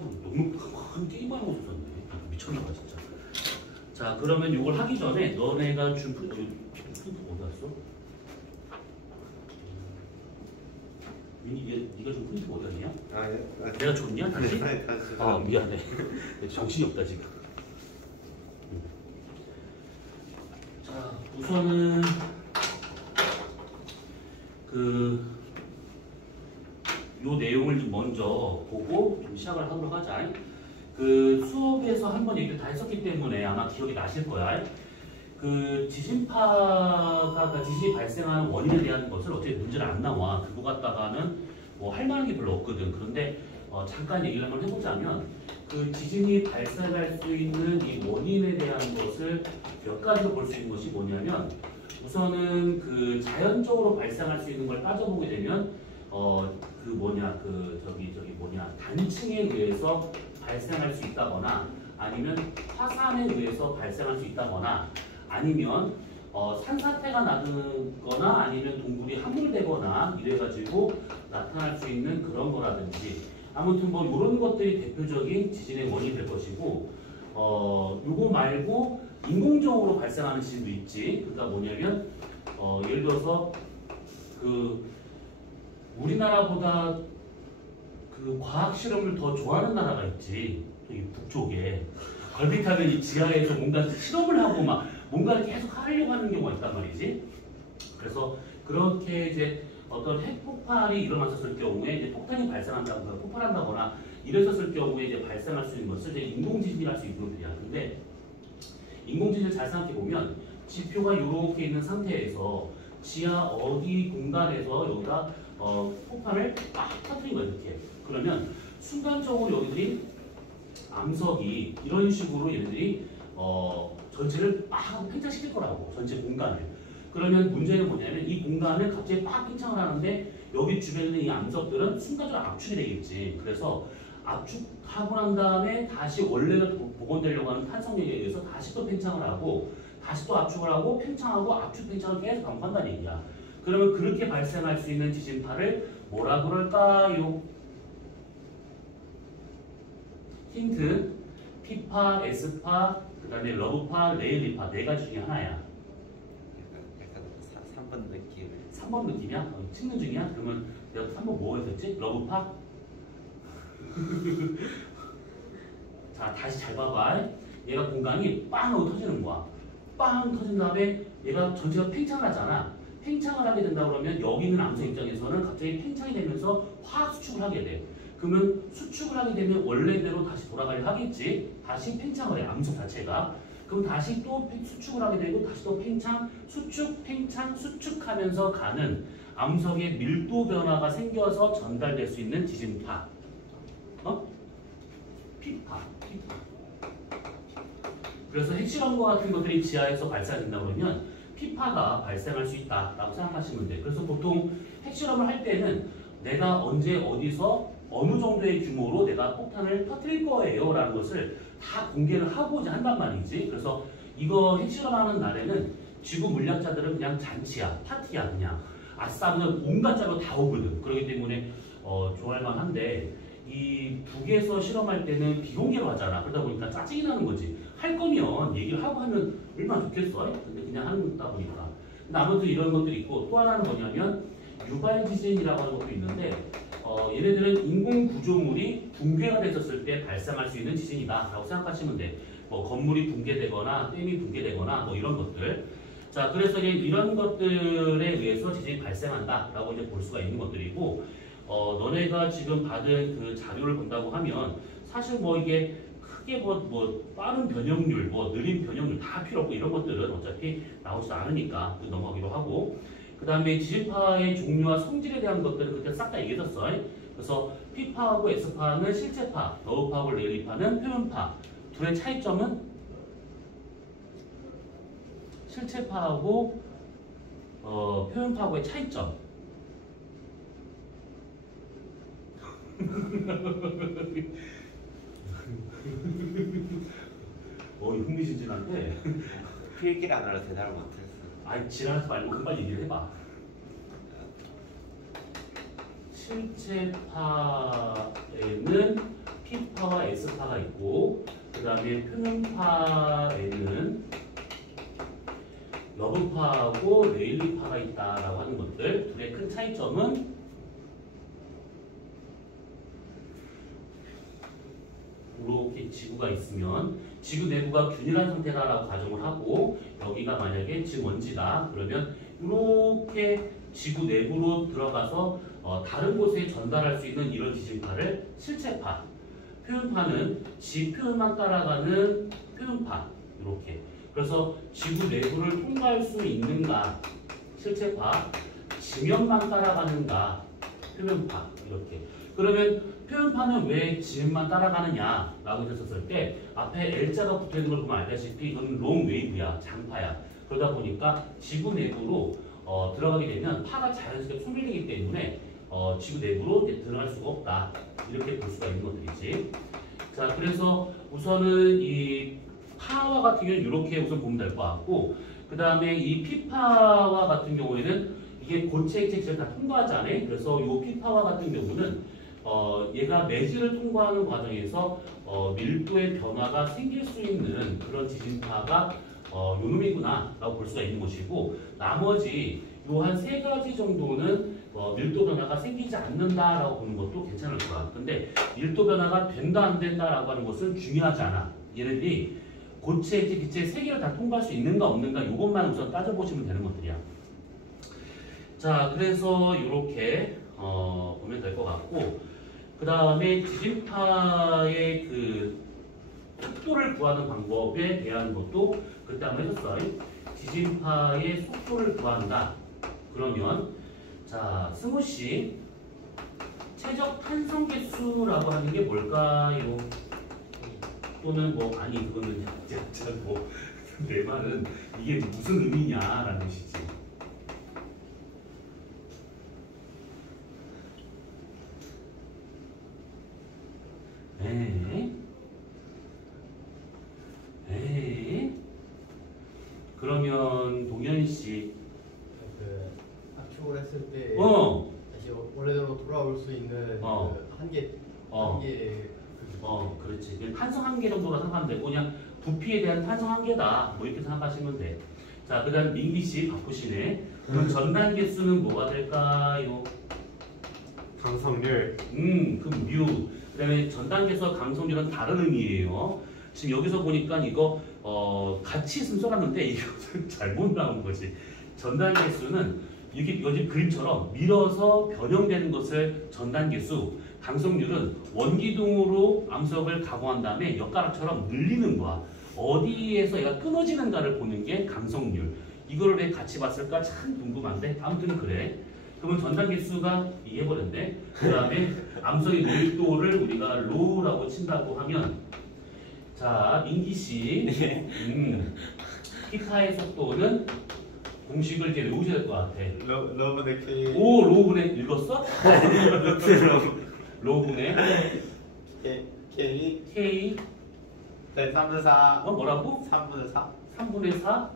너무 큰 게임만 하고 있었네. 미쳤나봐 진짜. 자 그러면 이걸 하기 전에 너네가 준 프린트 어디 갔어? 민이 네가 준 프린트 어디 갔냐? 내가 줬냐 다시? 아 미안해. 정신이 없다 지금. 자 우선은 요 내용을 좀 먼저 보고 좀 시작을 하도록 하자. 수업에서 한번 얘기를 다 했었기 때문에 아마 기억이 나실 거야. 지진파가 지진이 발생하는 원인에 대한 것을 어떻게 문제를 안 나와. 그거 갖다가는 뭐 할 만한 게 별로 없거든. 그런데 잠깐 얘기를 한번 해보자면 지진이 발생할 수 있는 이 원인에 대한 것을 몇 가지로 볼 수 있는 것이 뭐냐면 우선은 자연적으로 발생할 수 있는 걸 따져보게 되면 단층에 의해서 발생할 수 있다거나 아니면 화산에 의해서 발생할 수 있다거나 아니면 산사태가 나거나 아니면 동굴이 함몰되거나 이래가지고 나타날 수 있는 그런 거라든지 아무튼 뭐 이런 것들이 대표적인 지진의 원인이 될 것이고 요거 말고 인공적으로 발생하는 지진도 있지. 그러니까 뭐냐면 예를 들어서 우리나라보다 과학 실험을 더 좋아하는 나라가 있지. 이 북쪽에 걸핏하면 이 지하에서 뭔가 실험을 하고 막 뭔가를 계속 하려고 하는 경우가 있단 말이지. 그래서 그렇게 이제 어떤 핵폭발이 일어났었을 경우에 이제 폭탄이 발생한다거나 폭발한다거나 이랬었을 경우에 이제 발생할 수 있는 것을 이제 인공지진이랄 수 있는 거야. 근데 인공지진을 잘 생각해 보면 지표가 이렇게 있는 상태에서 지하 어디 공간에서 여기다 폭탄을 막 터뜨린 거야 이렇게. 그러면 순간적으로 여기들이 암석이 이런 식으로 얘네들이 전체를 막 팽창시킬 거라고. 전체 공간을. 그러면 문제는 뭐냐면 이 공간을 갑자기 막 팽창을 하는데 여기 주변에 있는 이 암석들은 순간적으로 압축이 되겠지. 그래서 압축하고 난 다음에 다시 원래로 복원되려고 하는 탄성력에 의해서 다시 또 팽창을 하고 다시 또 압축을 하고 팽창하고 압축 팽창을 계속 반복한다는 얘기야. 그러면 그렇게 발생할 수 있는 지진파를 뭐라 그럴까요? 힌트, P파, S파, 그 다음에 러브파, 레일리파 네 가지 중에 하나야. 약간 3번 느낌. 3번 느낌이야? 찍는 중이야? 그러면 내가 3번 뭐 했었지? 러브파? 자 다시 잘 봐봐. 얘가 공간이 빵 하고 터지는 거야. 빵 터진 다음에 얘가 전체가 팽창을 하잖아. 팽창을 하게 된다 그러면 여기 있는 암석 입장에서는 갑자기 팽창이 되면서 화학 수축을 하게 돼. 그러면 수축을 하게 되면 원래대로 다시 돌아가려 하겠지. 다시 팽창을 해, 암석 자체가. 그럼 다시 또 수축을 하게 되고 다시 또 팽창, 수축, 팽창, 수축하면서 가는 암석의 밀도 변화가 생겨서 전달될 수 있는 지진파. P파. 그래서 핵실험과 같은 것들이 지하에서 발생된다 그러면 P파가 발생할 수 있다라고 생각하시면 돼. 그래서 보통 핵실험을 할 때는 내가 언제 어디서 어느 정도의 규모로 내가 폭탄을 터뜨릴 거예요 라는 것을 다 공개를 하고자 한단 말이지. 그래서 이거 핵실험하는 날에는 지구 물리학자들은 그냥 잔치야, 파티야, 그냥 아싸 그냥 온갖 자료 다 오거든. 그렇기 때문에 좋아할 만한데 이 북에서 실험할 때는 비공개로 하잖아. 그러다 보니까 짜증이 나는 거지. 할 거면 얘기를 하고 하면 얼마나 좋겠어. 근데 그냥 하다 보니까. 근데 아무튼 이런 것들이 있고 또 하나는 뭐냐면 유발지진이라고 하는 것도 있는데 얘네들은 인공 구조물이 붕괴가 됐었을 때 발생할 수 있는 지진이다 라고 생각하시면 돼. 뭐 건물이 붕괴되거나 댐이 붕괴되거나 뭐 이런 것들. 자 그래서 이제 이런 것들에 의해서 지진이 발생한다 라고 이제 볼 수가 있는 것들이고 너네가 지금 받은 그 자료를 본다고 하면 사실 뭐 이게 크게 뭐 빠른 변형률, 뭐 느린 변형률 다 필요 없고 이런 것들은 어차피 나오지도 않으니까 넘어가기로 하고 그 다음에 지진파의 종류와 성질에 대한 것들은 그때 싹 다 얘기해줬어. 그래서 P파하고 S파는 실체파, 러브파하고 레일리파는 표면파. 둘의 차이점은 실체파하고 표면파하고의 차이점. 흥미진진한데 필기를 안 하려 대답을 못했어. 아이 지랄하지 말고 금방 얘기를 해봐. 실체파에는 P파 P파와 S파가 있고 그 다음에 표면파에는 여분파하고 레일리파가 있다라고 하는 것들. 둘의 큰 차이점은 이렇게 지구가 있으면 지구 내부가 균일한 상태다라고 가정을 하고 여기가 만약에 지금 원지다 그러면 이렇게 지구 내부로 들어가서 다른 곳에 전달할 수 있는 이런 지진파를 실체파, 표면파는 지 표면만 따라가는 표면파 이렇게. 그래서 지구 내부를 통과할 수 있는가 실체파, 지면만 따라가는가 표면파 이렇게. 그러면 표면파는 왜 지면만 따라가느냐라고 했었을 때 앞에 L자가 붙어있는 걸 보면 알다시피 이건 롱 웨이브야, 장파야. 그러다 보니까 지구 내부로 들어가게 되면 파가 자연스럽게 소멸되기 때문에 지구 내부로 이제 들어갈 수가 없다. 이렇게 볼 수가 있는 것들이지. 자, 그래서 우선은 이 파와 같은 경우는 이렇게 우선 보면 될 것 같고, 그 다음에 이 피파와 같은 경우에는 이게 고체, 액체, 기체를 다 통과하잖아요. 그래서 이 피파와 같은 경우는 얘가 매질을 통과하는 과정에서 밀도의 변화가 생길 수 있는 그런 지진파가 요 놈이구나 라고 볼 수가 있는 것이고, 나머지 요 한 3가지 정도는 밀도 변화가 생기지 않는다라고 보는 것도 괜찮을 거야. 근데 밀도 변화가 된다 안 된다라고 하는 것은 중요하지 않아. 얘네들이 고체, 액체, 기체 3개를 다 통과할 수 있는가 없는가 이것만 우선 따져보시면 되는 것들이야. 자, 그래서 이렇게 보면 될 것 같고, 그 다음에 지진파의 그 속도를 구하는 방법에 대한 것도 그때 한번 했었어요. 지진파의 속도를 구한다. 그러면 자, 승우 씨 최적 탄성 개수라고 하는 게 뭘까요? 또는 뭐 아니 그거는 약간 뭐 내 말은 이게 무슨 의미냐라는 것이지. 그러면 동현 씨, 그 압축을 했을 때 다시 원래대로 돌아올 수 있는 그 한계 그렇지. 탄성 한계 정도가 생각하면 되고 그냥 부피에 대한 탄성 한계다. 뭐 이렇게 생각하시면 돼. 자, 그다음 민기 씨 바쁘시네. 그럼 전단 개수는 뭐가 될까요? 강성률. 그 뮤. 그다음에 전단 개수와 강성률은 다른 의미예요. 지금 여기서 보니까 이거 같이 있으면 써놨는데 이거 잘못 나온 거지. 전단 개수는 이게 요즘 그림처럼 밀어서 변형되는 것을 전단 개수, 강성률은 원기둥으로 암석을 가공한 다음에 엿가락처럼 늘리는 거야. 어디에서 얘가 끊어지는가를 보는 게 강성률. 이걸 왜 같이 봤을까 참 궁금한데 아무튼 그래. 그러면 전단 개수가 이해해버렸네. 그 다음에 암석의 밀도를 우리가 로우라고 친다고 하면, 자, 민기씨 피파의 속도는 공식을 이제 외우셔야 될 것 같아. 러브의 K. 오, 로우분의 읽었어? 로우분의 K. K 네, 3분의 4. 뭐라고? 3분의 4 3분의 4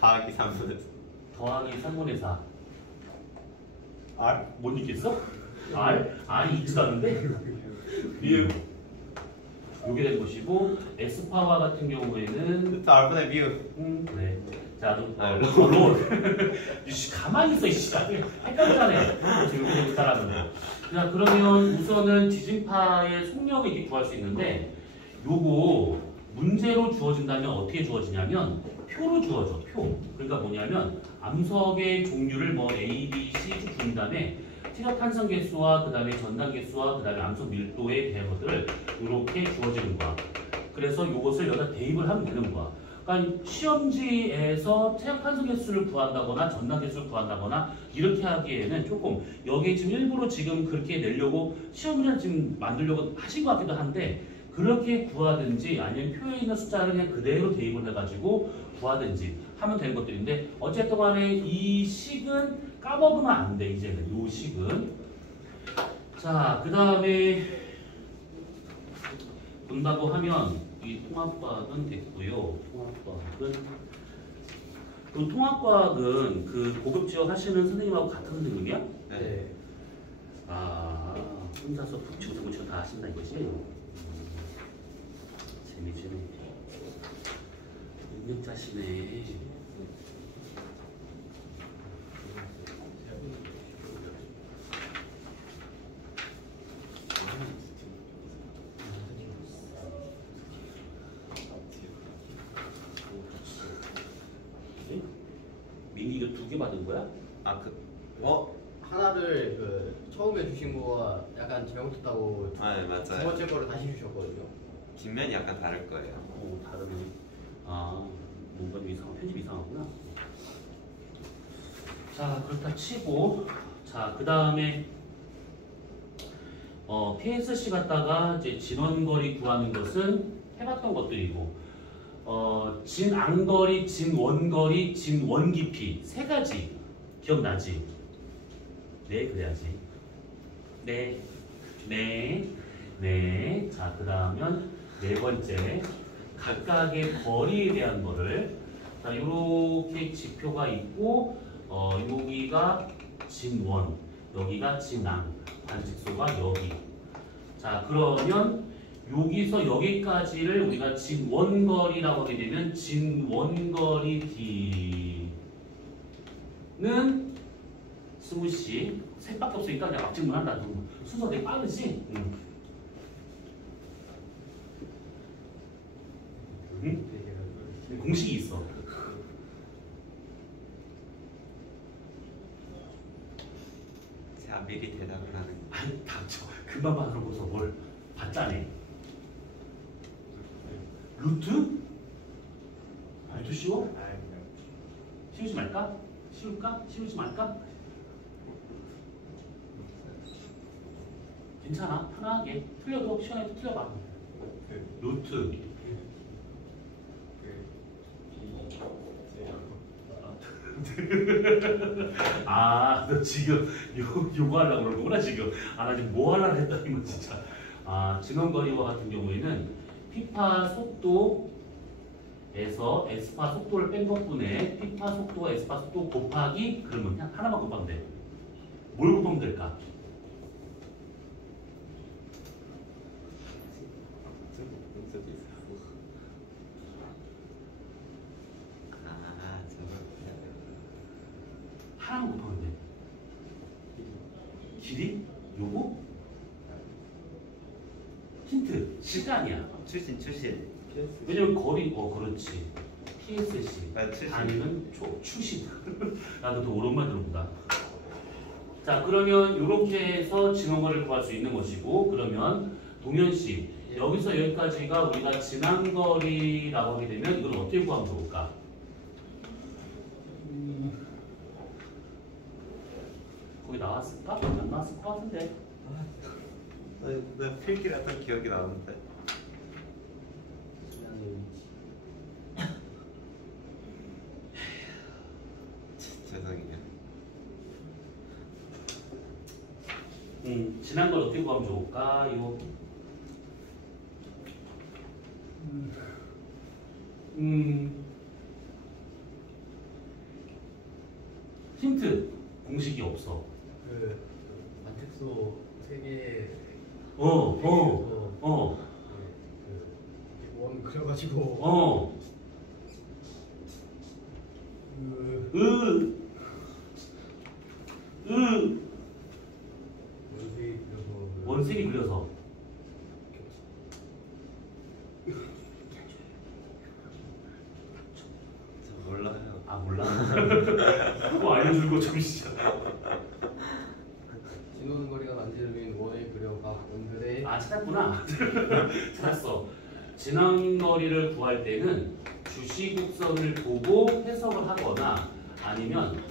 더하기 3분의 4. 더하기 3분의 4 R? 못 읽겠어? R이 있지도 않은데? 뮤 요게 될 것이고, S파와 같은 경우에는 또 R분의 뮤. 그래. 자, 좀 로. 로. 이씨 가만히 있어 이씨. 헷갈리잖아요. 지금 이렇게 따라하는. 자, 그러면 우선은 지진파의 속력을 이렇게 구할 수 있는데, 요거 문제로 주어진다면 어떻게 주어지냐면 표로 주어져. 표. 그러니까 뭐냐면 암석의 종류를 뭐 A, B, C 쭉 준 다음에 최적 탄성 개수와 그 다음에 전단 개수와 그 다음에 암석 밀도에 대한 것들을 이렇게 주어지는 거야. 그래서 이것을 여기다 대입을 하면 되는 거야. 그러니까 시험지에서 최적 탄성 개수를 구한다거나 전단 개수를 구한다거나 이렇게 하기에는 조금 여기에 지금 일부러 지금 그렇게 내려고 시험 문제를 지금 만들려고 하신 것 같기도 한데, 그렇게 구하든지 아니면 표에 있는 숫자를 그냥 그대로 대입을 해가지고 구하든지 하면 되는 것들인데, 어쨌든 간에 이 식은 까먹으면 안 돼. 이제는 이 식은. 자, 그 다음에 본다고 하면 이 통합과학은 됐고요. 통합과학은 그 고급 지원 하시는 선생님하고 같은 선생님이야? 네. 아, 혼자서 북치고 저북치고 다 하신다 이거지? 재미지네. 능력자시네. 민기 이거 2개 받은 거야? 하나를 그 처음에 주신 거와 약간 잘못했다고 아, 네, 두 맞아요. 번째 거를 다시 주셨거든요. 뒷면이 약간 다를 거예요. 오, 다르네. 아, 뭔가 좀 편집 이상하구나. 자, 그렇다 치고, 자, 그 다음에 PSC 갖다가 이제 진원거리 구하는 것은 해봤던 것들이고, 진앙거리, 진원거리, 진원깊이 세 가지 기억나지? 네, 그래야지. 네, 네, 네. 자, 그 다음은 네 번째 각각의 거리에 대한 거를 자, 이렇게 지표가 있고 여기가 진원, 여기가 진앙, 관측소가 여기. 자, 그러면 여기서 여기까지를 우리가 진원거리라고 하게 되면 진원거리 D는 스무시 셋밖에 없으니까 그냥 막 질문한다. 순서 되게 빠르지? 응? 공식이 있어. 제가 미리 대답을 하는 거. 아니 닥쳐. 금방 받아보고서 뭘 받자네. 루트? 루트 쉬워? 쉬우지 말까? 쉬울까? 쉬우지 말까? 괜찮아. 편하게. 틀려도 시간에 틀려봐. 루트. 아, 너 지금 요거 하려고 그러는구나, 지금. 아, 나 지금 뭐 하려고 했더니, 뭐, 진짜. 아, 진원거리와 같은 경우에는 피파 속도에서 에스파 속도를 뺀 덕분에 피파 속도와 에스파 속도 곱하기, 그러면 그냥 하나만 곱하면 돼. 뭘 곱하면 될까? 하나만 곱하면 돼. 길이? 요거? 힌트. 시간이야. 출신. 왜냐면 거리, 그렇지. PSC. 아, 출신. 아니면 추신. 나도 또 오랜만에 들어본다. 자, 그러면 이렇게 해서 진원거리를 구할 수 있는 것이고, 그러면 동현 씨, 여기서 여기까지가 우리가 진항거리라고 하게 되면 이걸 어떻게 구하면 좋을까? 거기 나왔을까? 안 나왔을 것 같은데. 나 필기라던 기억이 나는데. 죄송해요. 지난 걸 어떻게 구하면 좋을까요? 힌트. 공식이 없어. 그 관측소 3개 원 그려가지고 원색이 그려서 저 몰라요. 아 몰라? 그거 알려줄 거 좀 진짜. 진원 거리가 만지는 원의 그려가 원들의 찾았구나. 찾았어. 진항거리를 구할 때는 주시국선을 보고 해석을 하거나 아니면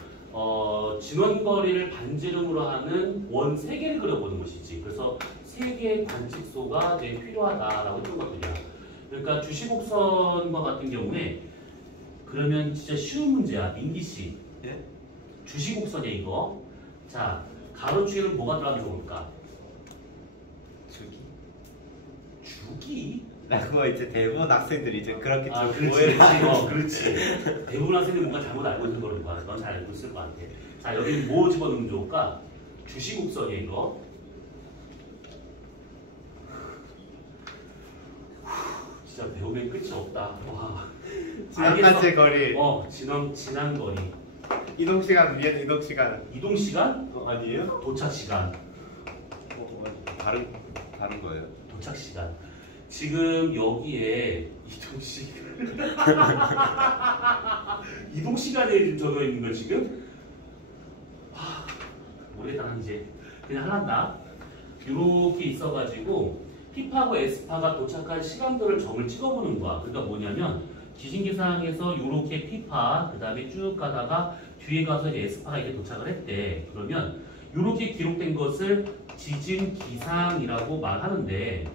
진원거리를 반지름으로 하는 원 3개를 그려보는 것이지. 그래서 3개의 관측소가 되게 필요하다라고 했던 것들이야. 그러니까 주시곡선과 같은 경우에 그러면 진짜 쉬운 문제야. 민기 씨. 예? 주시곡선이야 이거. 자, 가로축에는 뭐가 들어가면 좋을까? 주기? 라고 이제 대부분 학생들이 이제 그렇게 좀 그렇지, 오해를 하고. 그렇지. 대부분 학생들이 뭔가 잘못 알고 있는 거는 거야. 넌 잘 알고 있을 것 같아. 자, 여기는 뭐 집어넣으면 좋을까? 주시곡선이야 이거. 진짜 배우면 끝이 없다. 와. 지나까지 거리. 지난 거리. 이동 시간 위에 이동 시간. 이동 시간? 아니에요? 도착 시간. 다른 거예요. 도착 시간. 지금 여기에 이동 시간. 이동 시간에 적혀 있는 거 지금? 모르겠다 이제 그냥 할란다. 이렇게 있어가지고 P파하고 S파가 도착할 시간들을 점을 찍어보는 거야. 그러니까 뭐냐면 지진기상에서 이렇게 P파 그 다음에 쭉 가다가 뒤에 가서 이제 S파가 이렇게 도착을 했대. 그러면 이렇게 기록된 것을 지진기상이라고 말하는데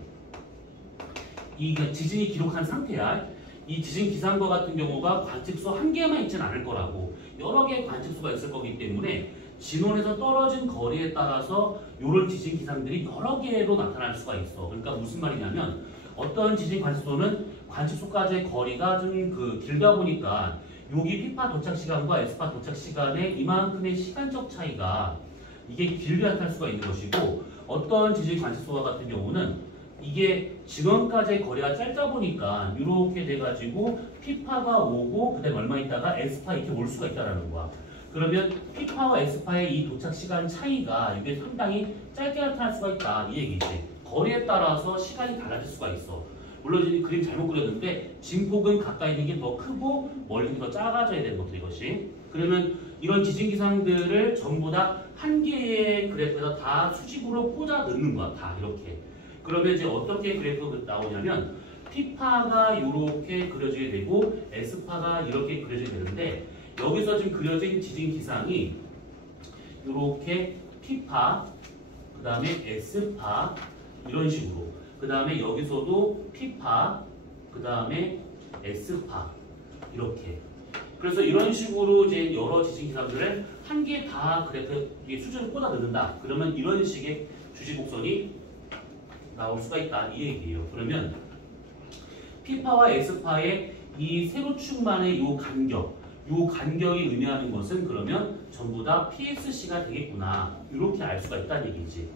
이 지진이 기록한 상태야. 이 지진기상과 같은 경우가 관측소 한 개만 있지는 않을 거라고 여러 개의 관측소가 있을 거기 때문에 진원에서 떨어진 거리에 따라서 이런 지진 기상들이 여러 개로 나타날 수가 있어. 그러니까 무슨 말이냐면 어떤 지진 관측소는 관측소까지의 거리가 좀 길다 보니까 여기 P파 도착 시간과 S파 도착 시간에 이만큼의 시간적 차이가 이게 길게 나타날 수가 있는 것이고 어떤 지진 관측소와 같은 경우는 이게 지금까지의 거리가 짧다 보니까 이렇게 돼가지고 P파가 오고 그다음에 얼마 있다가 S파 이렇게 올 수가 있다는 거야. 그러면 P파와 S파의 이 도착 시간 차이가 이게 상당히 짧게 나타날 수가 있다 이 얘기지. 거리에 따라서 시간이 달라질 수가 있어. 물론 이 그림 잘못 그렸는데 진폭은 가까이 있는 게 더 크고 멀리 있는 게 더 작아져야 되는 것들 이것이. 그러면 이런 지진 기상들을 전부 다 한 개의 그래프에다 다 수직으로 꽂아 넣는 거야. 다 이렇게. 그러면 이제 어떻게 그래프가 나오냐면 P파가 이렇게 그려지게 되고 S파가 이렇게 그려지게 되는데 여기서 지금 그려진 지진 기상이 이렇게 P파, 그 다음에 S파 이런 식으로, 그 다음에 여기서도 P파, 그 다음에 S파 이렇게. 그래서 이런 식으로 이제 여러 지진 기상들을 한 개 다 그래프에 수준을 꽂아 넣는다. 그러면 이런 식의 주지곡선이 나올 수가 있다 이 얘기예요. 그러면 P파와 S파의 이 세로축만의 이 간격이 의미하는 것은 그러면 전부 다 PSC가 되겠구나 이렇게 알 수가 있다는 얘기지.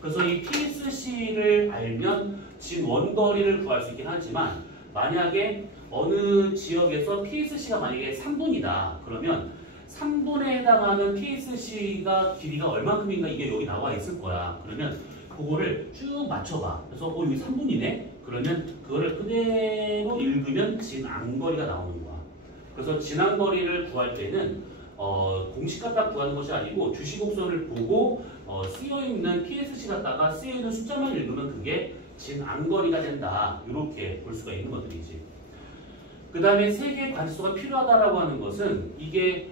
그래서 이 PSC를 알면 진 원거리를 구할 수 있긴 하지만 만약에 어느 지역에서 PSC가 만약에 3분이다 그러면 3분에 해당하는 PSC가 길이가 얼마큼인가 이게 여기 나와 있을 거야. 그러면 그거를 쭉 맞춰봐. 그래서 여기 3분이네? 그러면 그거를 그대로 읽으면 진앙거리가 나오는 거야. 그래서 진앙거리를 구할 때는 공식 갖다 구하는 것이 아니고 주시곡선을 보고 쓰여있는 PSC 갖다가 쓰여있는 숫자만 읽으면 그게 진앙거리가 된다. 이렇게 볼 수가 있는 것들이지. 그 다음에 세 개의 관측소가 필요하다라고 하는 것은 이게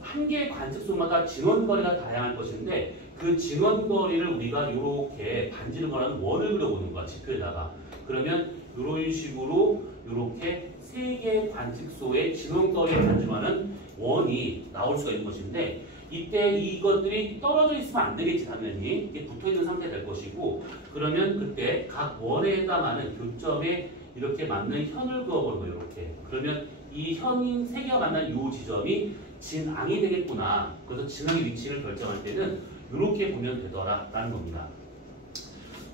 한 개의 관측소마다 진원거리가 다양할 것인데 그 진원거리를 우리가 이렇게 반지를 걸어는 원을 그려보는 거야. 지표에다가. 그러면 이런 식으로 이렇게 세 개의 관측소의 진원거리를 반지하는 원이 나올 수가 있는 것인데 이때 이것들이 떨어져 있으면 안 되겠지. 당연히 이게 붙어있는 상태 될 것이고 그러면 그때 각 원에 해당하는 교점에 이렇게 맞는 현을 그어보는 거예요. 이렇게. 그러면 이 현인 세 개가 만난 이 지점이 진앙이 되겠구나. 그래서 진앙의 위치를 결정할 때는 이렇게 보면 되더라라는 겁니다.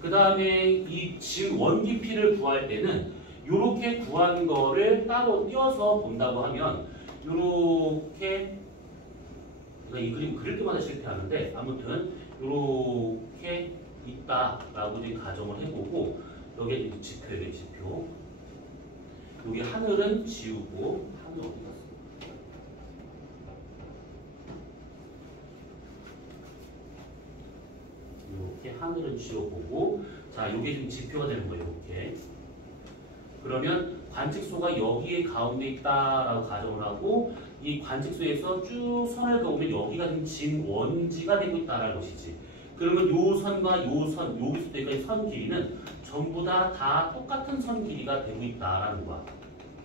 그 다음에 이 진원 깊이를 구할 때는 이렇게 구한 거를 따로 띄어서 본다고 하면 이렇게 이 그림 그릴 때마다 실패하는데 아무튼 이렇게 있다라고 지금 가정을 해보고 여기에 지표예요. 지표. 여기 하늘은 지우고 하늘 어디 갔어? 이렇게 하늘은 지워보고 자 이게 지금 지표가 되는 거예요. 이렇게. 그러면 관측소가 여기에 가운데 있다라고 가정을 하고 이 관측소에서 쭉 선을 그으면 여기가 지금 진원지가 되고 있다라는 것이지. 그러면 요 선과 요 선, 여기서 여기까지 선 길이는 전부 다 똑같은 선 길이가 되고 있다라는 거야.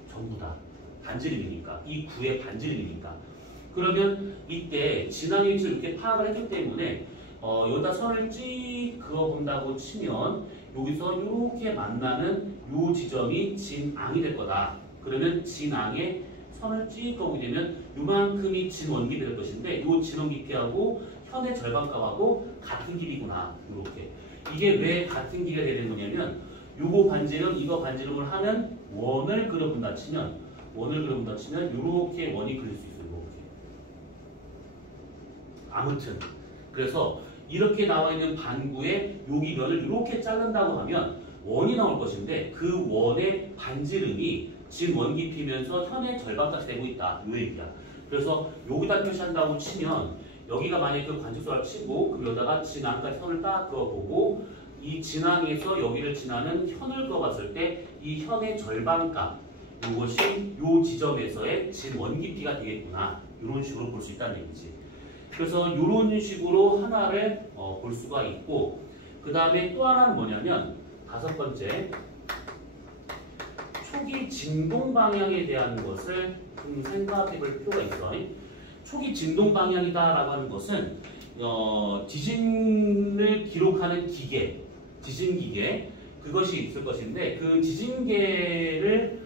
전부 다. 반지름이니까. 이 구의 반지름이니까. 그러면 이때 진앙의 위치를 이렇게 파악을 했기 때문에 여기다 선을 찍 그어본다고 치면 여기서 이렇게 만나는 요 지점이 진앙이 될 거다. 그러면 진앙에 선을 찍 그어보게 되면 요만큼이 진원기피 될 것인데 요 진원기피하고 현의 절반값하고 같은 길이구나. 이렇게. 이게 왜 같은 길이가 되는 거냐면 요거 반지름, 이거 반지름을 하는 원을 그려본다 치면 요렇게 원이 그릴 수 있어요. 요렇게. 아무튼 그래서 이렇게 나와 있는 반구의 여기 면을 이렇게 자른다고 하면 원이 나올 것인데 그 원의 반지름이 진 원 깊이면서 현의 절반값이 되고 있다. 요 얘기야. 그래서 여기다 표시한다고 치면 여기가 만약에 그 관측소를 치고 그럼 여기다가 진항까지 선을 딱 그어보고 이 진항에서 여기를 지나는 현을 그어봤을 때 이 현의 절반값 이것이 요 지점에서의 진 원 깊이가 되겠구나. 이런 식으로 볼 수 있다는 얘기지. 그래서 이런 식으로 하나를 볼 수가 있고 그 다음에 또 하나는 뭐냐면 다섯 번째 초기 진동 방향에 대한 것을 좀 생각해 볼 필요가 있어. 초기 진동 방향이다라고 하는 것은 지진을 기록하는 기계, 지진기계 그것이 있을 것인데 그 지진계를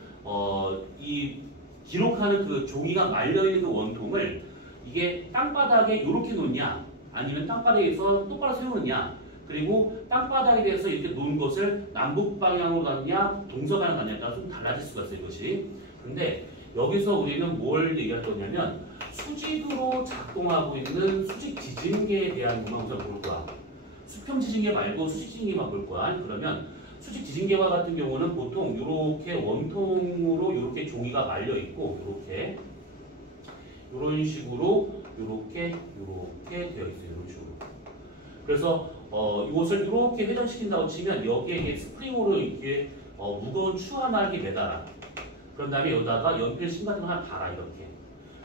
이 기록하는 그 종이가 말려있는 그 원통을 이게 땅바닥에 이렇게 놓냐 아니면 땅바닥에서 똑바로 세우느냐 그리고 땅바닥에 대해서 이렇게 놓은 것을 남북 방향으로 놨냐 동서방향으로 놨냐에 따라 좀 달라질 수가 있어요. 이것이. 근데 여기서 우리는 뭘 얘기할 거냐면 수직으로 작동하고 있는 수직 지진계에 대한 것만 우선 볼 거야. 수평 지진계 말고 수직 지진계만 볼 거야. 그러면 수직 지진계와 같은 경우는 보통 이렇게 원통으로 이렇게 종이가 말려 있고 이렇게 이런 식으로 이렇게 되어 있어요. 이런 식으로. 그래서 이것을 이렇게 회전시킨다고 치면 여기에 이게 스프링으로 이렇게 무거운 추 하나 이렇게 매달아. 그런 다음에 여기다가 연필 심 같은 거 하나 달아 이렇게.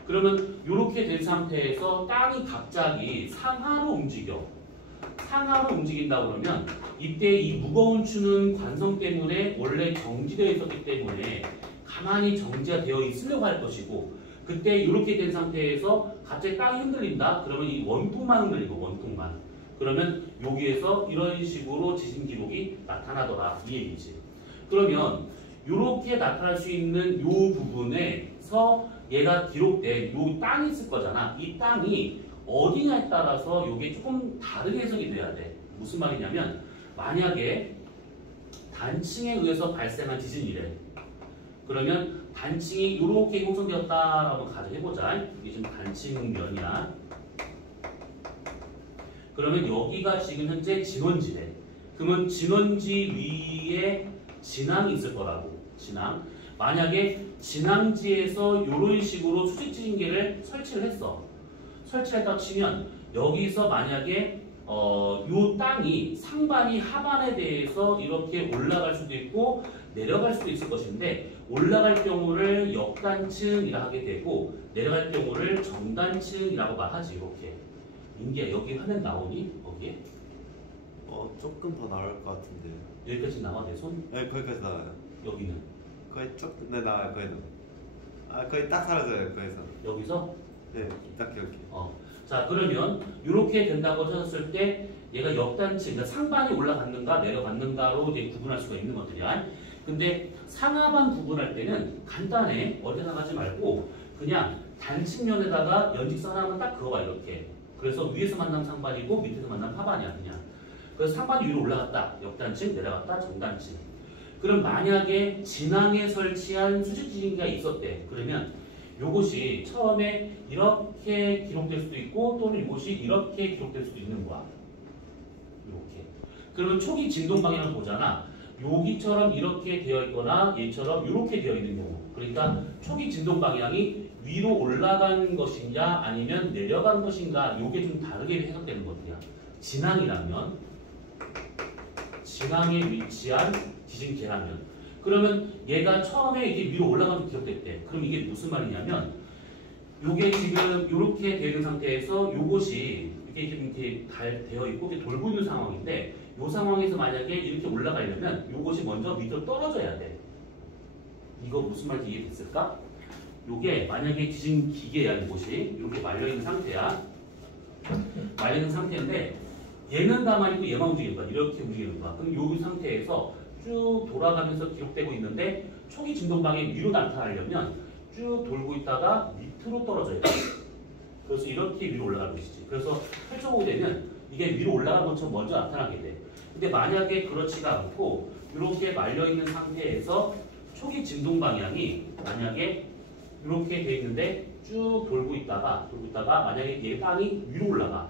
그러면 이렇게 된 상태에서 땅이 갑자기 상하로 움직여. 상하로 움직인다 그러면 이때 이 무거운 추는 관성 때문에 원래 정지되어 있었기 때문에 가만히 정지가 되어 있으려고 할 것이고 그때 이렇게 된 상태에서 갑자기 땅이 흔들린다? 그러면 이 원통만 흔들리고 원통만. 그러면 여기에서 이런 식으로 지진 기록이 나타나더라 이 얘기지. 그러면 이렇게 나타날 수 있는 이 부분에서 얘가 기록된 이 땅이 있을 거잖아. 이 땅이 어디냐에 따라서 이게 조금 다르게 해석이 돼야 돼. 무슨 말이냐면 만약에 단층에 의해서 발생한 지진이래. 그러면 단층이 이렇게 형성되었다라고 가정해보자. 이게 지금 단층면이야. 그러면 여기가 지금 현재 진원지래. 그러면 진원지 위에 진항이 있을 거라고. 진항. 만약에 진항지에서 이런 식으로 수직지진계를 설치를 했어. 설치를 했다고 치면 여기서 만약에 이 땅이 상반이 하반에 대해서 이렇게 올라갈 수도 있고 내려갈 수도 있을 것인데 올라갈 경우를 역단층이라 하게 되고 내려갈 경우를 정단층이라고 말하지. 이렇게. 인기야 여기 화면 나오니? 거기에? 조금 더 나올 것 같은데. 여기까지 나와 내 손? 네, 거기까지 나와요. 여기는? 거의 네 나와요. 거기는. 거의 딱 사라져요. 거기서. 여기서? 네, 딱 이렇게. 자 그러면 이렇게 된다고 찾았을 때 얘가 역단층, 그러니까 상반이 올라갔는가 내려갔는가로 이제 구분할 수가 있는 것들이야. 근데 상하반 구분할 때는 간단해. 어디 생각하지 말고 그냥 단층면에다가 연직선 하나만 딱 그어봐 이렇게. 그래서 위에서 만나면 상반이고 밑에서 만나면 하반이야 그냥. 그래서 상반이 위로 올라갔다. 역단층, 내려갔다. 정단층. 그럼 만약에 진항에 설치한 수직지진계가 있었대. 그러면 요것이 처음에 이렇게 기록될 수도 있고 또는 이것이 이렇게 기록될 수도 있는 거야. 이렇게. 그러면 초기 진동 방향을 보잖아. 여기처럼 이렇게 되어 있거나 얘처럼 이렇게 되어 있는 경우. 그러니까 초기 진동 방향이 위로 올라간 것인가 아니면 내려간 것인가 요게 좀 다르게 해석되는 것들이야. 진항이라면 진항에 위치한 지진계라면 그러면 얘가 처음에 이게 위로 올라가면서 기록됐대. 그럼 이게 무슨 말이냐면 요게 지금 이렇게 되는 상태에서 요것이 이렇게 지금 이렇게 되어 있고 이렇게 돌고 있는 상황인데 요 상황에서 만약에 이렇게 올라가려면 요것이 먼저 밑으로 떨어져야 돼. 이거 무슨 말인지 이해됐을까? 요게 만약에 지진 기계야 이곳이 이렇게 말려있는 상태야. 말려있는 상태인데 얘는 가만히 있고 얘만 움직이는 거야. 이렇게 움직이는 거야. 그럼 요 상태에서 쭉 돌아가면서 기록되고 있는데 초기 진동 방향이 위로 나타나려면 쭉 돌고 있다가 밑으로 떨어져야 돼. 그래서 이렇게 위로 올라가는 것이지. 그래서 펼쳐보게 되면 이게 위로 올라간 것처럼 먼저 나타나게 돼. 근데 만약에 그렇지가 않고 이렇게 말려있는 상태에서 초기 진동 방향이 만약에 이렇게 돼 있는데 쭉 돌고 있다가 만약에 얘 땅이 위로 올라가.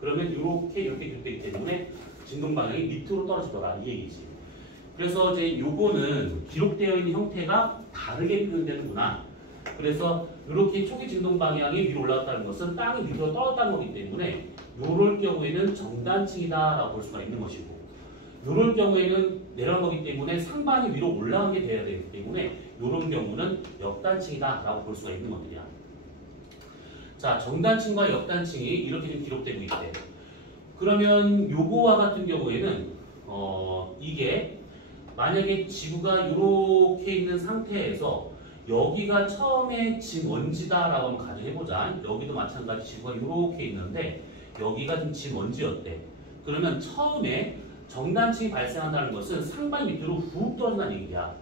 그러면 이렇게 되기 때문에 진동 방향이 밑으로 떨어지더라 이 얘기지. 그래서 이제 요거는 기록되어 있는 형태가 다르게 표현되는구나. 그래서 이렇게 초기 진동 방향이 위로 올라갔다는 것은 땅이 밑으로 떨어졌다는 거기 때문에 요럴 경우에는 정단층이다라고 볼 수가 있는 것이고, 요럴 경우에는 내려간 거기 때문에 상반이 위로 올라간 게 돼야 되기 때문에 요런 경우는 역단층이다라고 볼 수가 있는 것들이야. 자, 정단층과 역단층이 이렇게 좀 기록되고 있대. 그러면 요거와 같은 경우에는 이게 만약에 지구가 이렇게 있는 상태에서 여기가 처음에 진원지다라고 한번 가정해보자. 여기도 마찬가지 지구가 이렇게 있는데 여기가 좀 진원지였대. 그러면 처음에 정단층이 발생한다는 것은 상반 밑으로 훅 떨어진다는 얘기야.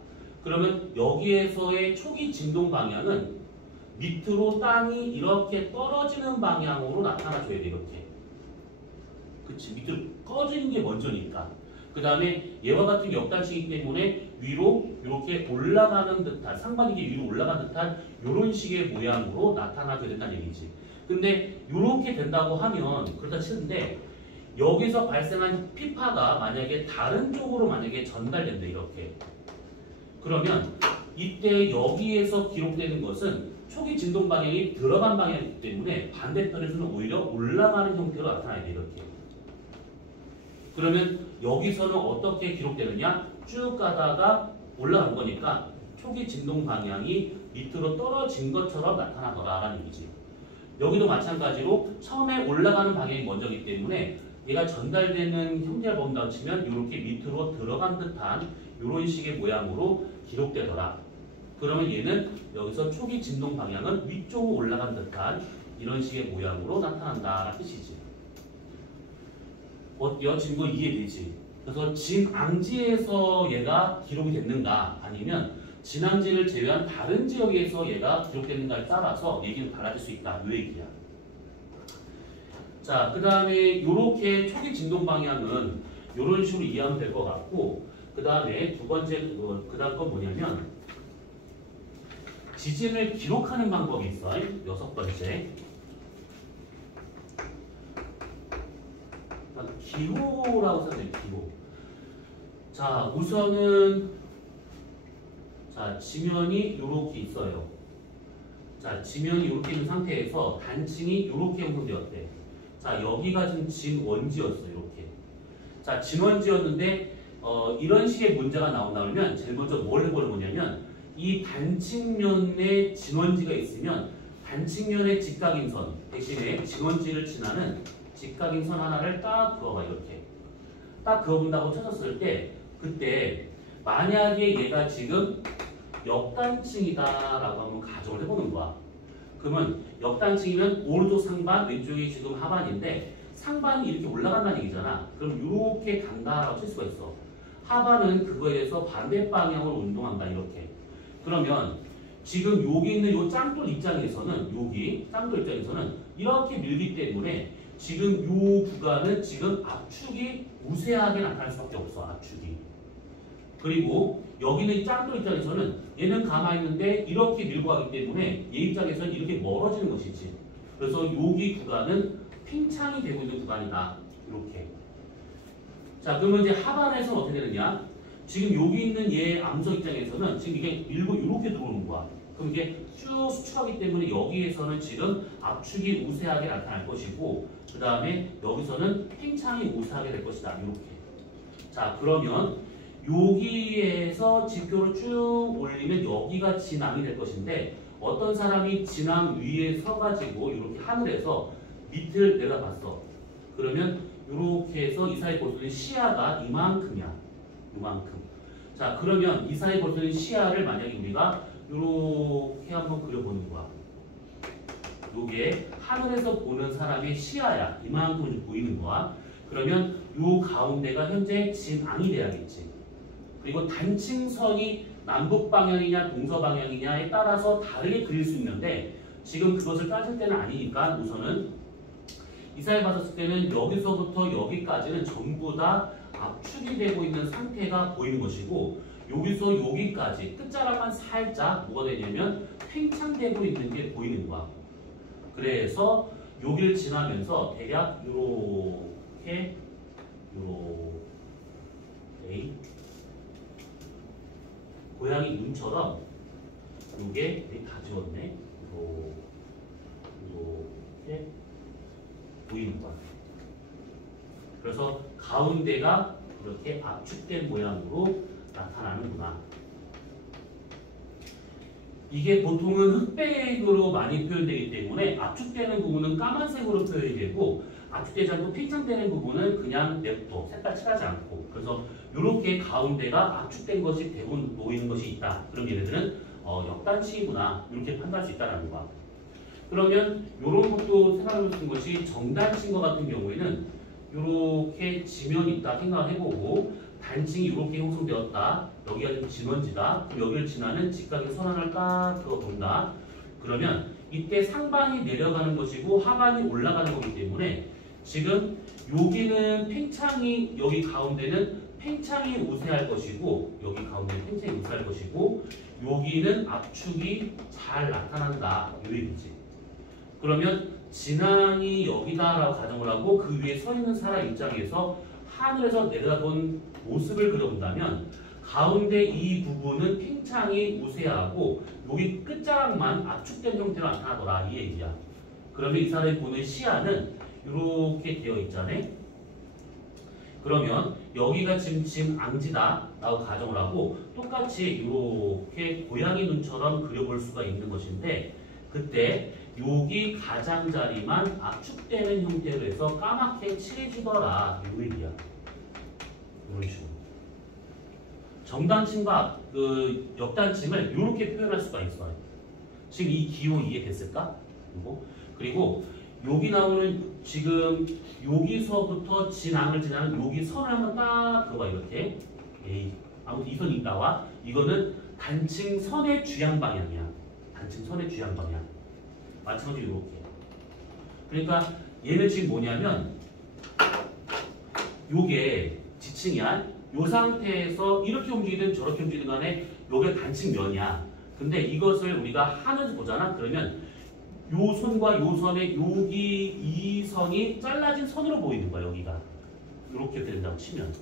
그러면 여기에서의 초기 진동 방향은 밑으로 땅이 이렇게 떨어지는 방향으로 나타나줘야 돼. 이렇게. 그치, 밑으로 꺼지는 게 먼저니까. 그 다음에 얘와 같은 역단층이기 때문에 위로 이렇게 올라가는 듯한, 상반이 위로 올라가는 듯한 이런 식의 모양으로 나타나게 된다는 얘기지. 근데 이렇게 된다고 하면 그렇다 치는데 여기서 발생한 피파가 만약에 다른 쪽으로 만약에 전달된다 이렇게. 그러면 이때 여기에서 기록되는 것은 초기 진동 방향이 들어간 방향이기 때문에 반대편에서는 오히려 올라가는 형태로 나타나야 돼 이렇게. 그러면 여기서는 어떻게 기록되느냐? 쭉 가다가 올라간 거니까 초기 진동 방향이 밑으로 떨어진 것처럼 나타나더라라는 얘기지. 여기도 마찬가지로 처음에 올라가는 방향이 먼저이기 때문에 얘가 전달되는 형태를 본다고 치면 이렇게 밑으로 들어간 듯한 이런 식의 모양으로 기록되더라. 그러면 얘는 여기서 초기 진동 방향은 위쪽으로 올라간 듯한 이런 식의 모양으로 나타난다는 뜻이지. 어때요? 지금 거 이해되지? 그래서 진앙지에서 얘가 기록이 됐는가 아니면 진앙지를 제외한 다른 지역에서 얘가 기록됐는가에 따라서 얘기는 달라질 수 있다. 이 얘기야. 자, 그 다음에 이렇게 초기 진동 방향은 이런 식으로 이해하면 될 것 같고, 그 다음에 두 번째, 그 다음 건 뭐냐면 지진을 기록하는 방법이 있어요. 여섯 번째. 기호라고 써요. 기호. 자, 우선은 자, 지면이 이렇게 있어요. 자, 지면이 이렇게 있는 상태에서 단층이 이렇게 형성되었대. 자, 여기가 지금 진원지였어. 이렇게. 자, 진원지였는데 이런 식의 문제가 나온다면 제일 먼저 뭘 해보는 거냐면 이 단층면에 진원지가 있으면 단층면의 직각인선 대신에 진원지를 지나는 직각인선 하나를 딱 그어봐. 이렇게 딱 그어본다고 쳐졌을 때 그때 만약에 얘가 지금 역단층이다라고 한번 가정을 해보는 거야. 그러면 역단층이면 오른쪽 상반, 왼쪽이 지금 하반인데 상반이 이렇게 올라간다는 얘기잖아. 그럼 이렇게 간다라고 칠 수가 있어. 하반은 그거에 대해서 반대 방향으로 운동한다. 이렇게. 그러면 지금 여기 있는 요 짱돌 입장에서는 여기 짱돌 입장에서는 이렇게 밀기 때문에 지금 요 구간은 지금 압축이 우세하게 나타날 수밖에 없어. 압축이. 그리고 여기는 짱돌 입장에서는 얘는 가만히 있는데 이렇게 밀고 가기 때문에 얘 입장에서는 이렇게 멀어지는 것이지. 그래서 여기 구간은 팽창이 되고 있는 구간이다. 이렇게. 자, 그러면 이제 하반에서는 어떻게 되느냐? 지금 여기 있는 얘 암석 입장에서는 지금 이게 밀고 이렇게 들어오는 거야. 그럼 이게 쭉 수축하기 때문에 여기에서는 지금 압축이 우세하게 나타날 것이고, 그 다음에 여기서는 팽창이 우세하게 될 것이다. 이렇게. 자, 그러면 여기에서 지표를 쭉 올리면 여기가 진앙이 될 것인데, 어떤 사람이 진앙 위에 서가지고 이렇게 하늘에서 밑을 내려봤어. 그러면 이렇게 해서 이 사이 볼 수 있는 시야가 이만큼이야. 이만큼. 자, 그러면 이 사이 볼 수 있는 시야를 만약에 우리가 이렇게 한번 그려보는 거야. 요게 하늘에서 보는 사람의 시야야. 이만큼 보이는 거야. 그러면 요 가운데가 현재 진앙이 돼야겠지. 그리고 단층선이 남북 방향이냐 동서 방향이냐에 따라서 다르게 그릴 수 있는데 지금 그것을 따질 때는 아니니까 우선은 이 사이 봤었을 때는 여기서부터 여기까지는 전부 다 압축이 되고 있는 상태가 보이는 것이고 여기서 여기까지 끝자락만 살짝 뭐가 되냐면 팽창되고 있는 게 보이는 거야. 그래서 여기를 지나면서 대략 요렇게 에이 고양이 눈처럼 요게 다 지웠네. 이렇게 보이는 거야. 그래서 가운데가 이렇게 압축된 모양으로 나타나는구나. 이게 보통은 흑백으로 많이 표현되기 때문에 압축되는 부분은 까만색으로 표현이 되고 압축되지 않고 팽창되는 부분은 그냥 냅둬 색깔 칠하지 않고 그래서 이렇게 가운데가 압축된 것이 대부분 보이는 것이 있다. 그럼 얘네들은 역단치이구나 이렇게 판단할 수 있다는 거야. 그러면 이런 것도 생각해 볼 수 있는 것이 정단치인 것 같은 경우에는 이렇게 지면이 있다 생각을 해보고 단층이 이렇게 형성되었다. 여기가 지금 진원지다. 그럼 여기를 지나는 직각의 선 하나를 딱 그어본다. 그러면 이때 상반이 내려가는 것이고 하반이 올라가는 거기 때문에 지금 여기는 팽창이 여기 가운데는 팽창이 우세할 것이고 여기 가운데는 팽창이 우세할 것이고 여기는 압축이 잘 나타난다. 이 얘기지. 그러면 진앙이 여기다라고 가정을 하고 그 위에 서 있는 사람 입장에서 하늘에서 내려다본 모습을 그려본다면 가운데 이 부분은 팽창이 우세하고 여기 끝자락만 압축된 형태로 나타나더라 이 얘기야. 그러면 이 사람이 보는 시야는 이렇게 되어 있잖아요. 그러면 여기가 지금 진앙지다 라고 가정을 하고 똑같이 이렇게 고양이 눈처럼 그려볼 수가 있는 것인데 그때 여기 가장자리만 압축되는 형태로 해서 까맣게 칠해주더라 이 얘기야. 이런 식으로 정단층과 그 역단층을 이렇게 표현할 수가 있어요. 지금 이 기호 이해됐을까? 그리고 여기 나오는 지금 여기서부터 진앙을 지나는 여기 선을 한번 딱 그어봐 이렇게. 아무튼 이 선이 나와. 이거는 단층 선의 주양 방향이야. 단층 선의 주양 방향. 마찬가지로 이렇게. 그러니까 얘는 지금 뭐냐면 요게 지층이야. 요 상태에서 이렇게 움직이든 저렇게 움직이든 간에 요게 단층 면이야. 근데 이것을 우리가 하늘에서 보잖아. 그러면 요 선과 요 선의 여기 이 선이 잘라진 선으로 보이는 거야. 여기가 이렇게 된다고 치면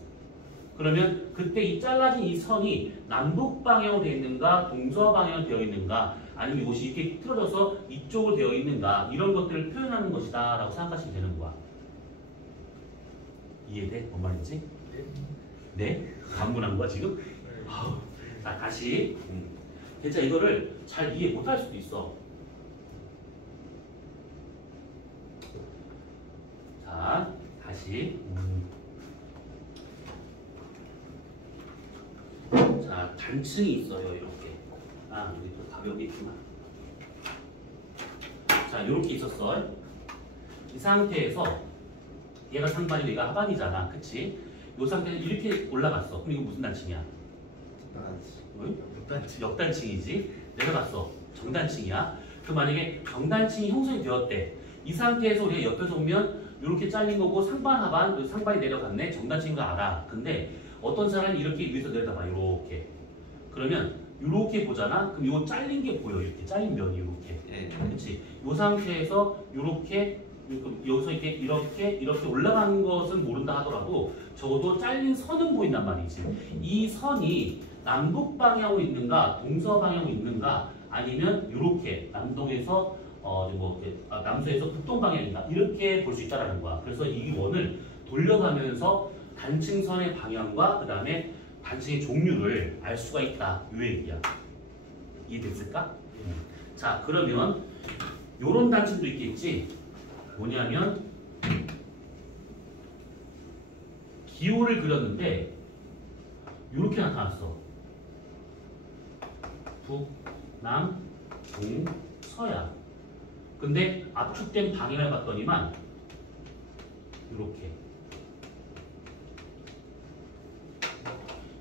그러면 그때 이 잘라진 이 선이 남북 방향으로 되어 있는가 동서 방향으로 되어 있는가 아니면 이것이 이렇게 틀어져서 이쪽으로 되어 있는가 이런 것들을 표현하는 것이다 라고 생각하시면 되는 거야. 이해돼? 뭔 말인지? 네? 간문한 거야 지금? 아우. 자 다시 진짜 이거를 잘 이해 못할 수도 있어. 자 다시 자 단층이 있어요 이렇게. 아 여기 또 가볍게 있구나. 자 이렇게 있었어. 이 상태에서 얘가 상반이고 얘가 하반이잖아. 그치? 이 상태에서 이렇게 올라갔어. 그럼 이거 무슨 단층이야? 역단층이지. 내려갔어. 정단층이야. 그 만약에 정단층이 형성이 되었대. 이 상태에서 우리가 옆에서 보면 이렇게 잘린 거고 상반 하반 상반이 내려갔네. 정단층인 거 알아. 근데 어떤 사람이 이렇게 위에서 내려다봐. 이렇게. 그러면 이렇게 보잖아. 그럼 이거 잘린 게 보여. 이렇게 잘린 면이 이렇게. 그렇지. 이 상태에서 이렇게 여기서 이렇게 올라가는 것은 모른다 하더라도 적어도 잘린 선은 보인단 말이지. 이 선이 남북 방향으로 있는가 동서 방향으로 있는가 아니면 이렇게 남동에서 남서에서 북동 방향인가 이렇게 볼 수 있다라는 거야. 그래서 이 원을 돌려가면서 단층선의 방향과 그 다음에 단층의 종류를 알 수가 있다. 이 얘기야. 이해됐을까? 자 그러면 요런 단층도 있겠지. 뭐냐면 기호를 그렸는데 이렇게 나타났어. 북, 남, 동, 서야. 근데 압축된 방향을 봤더니만 이렇게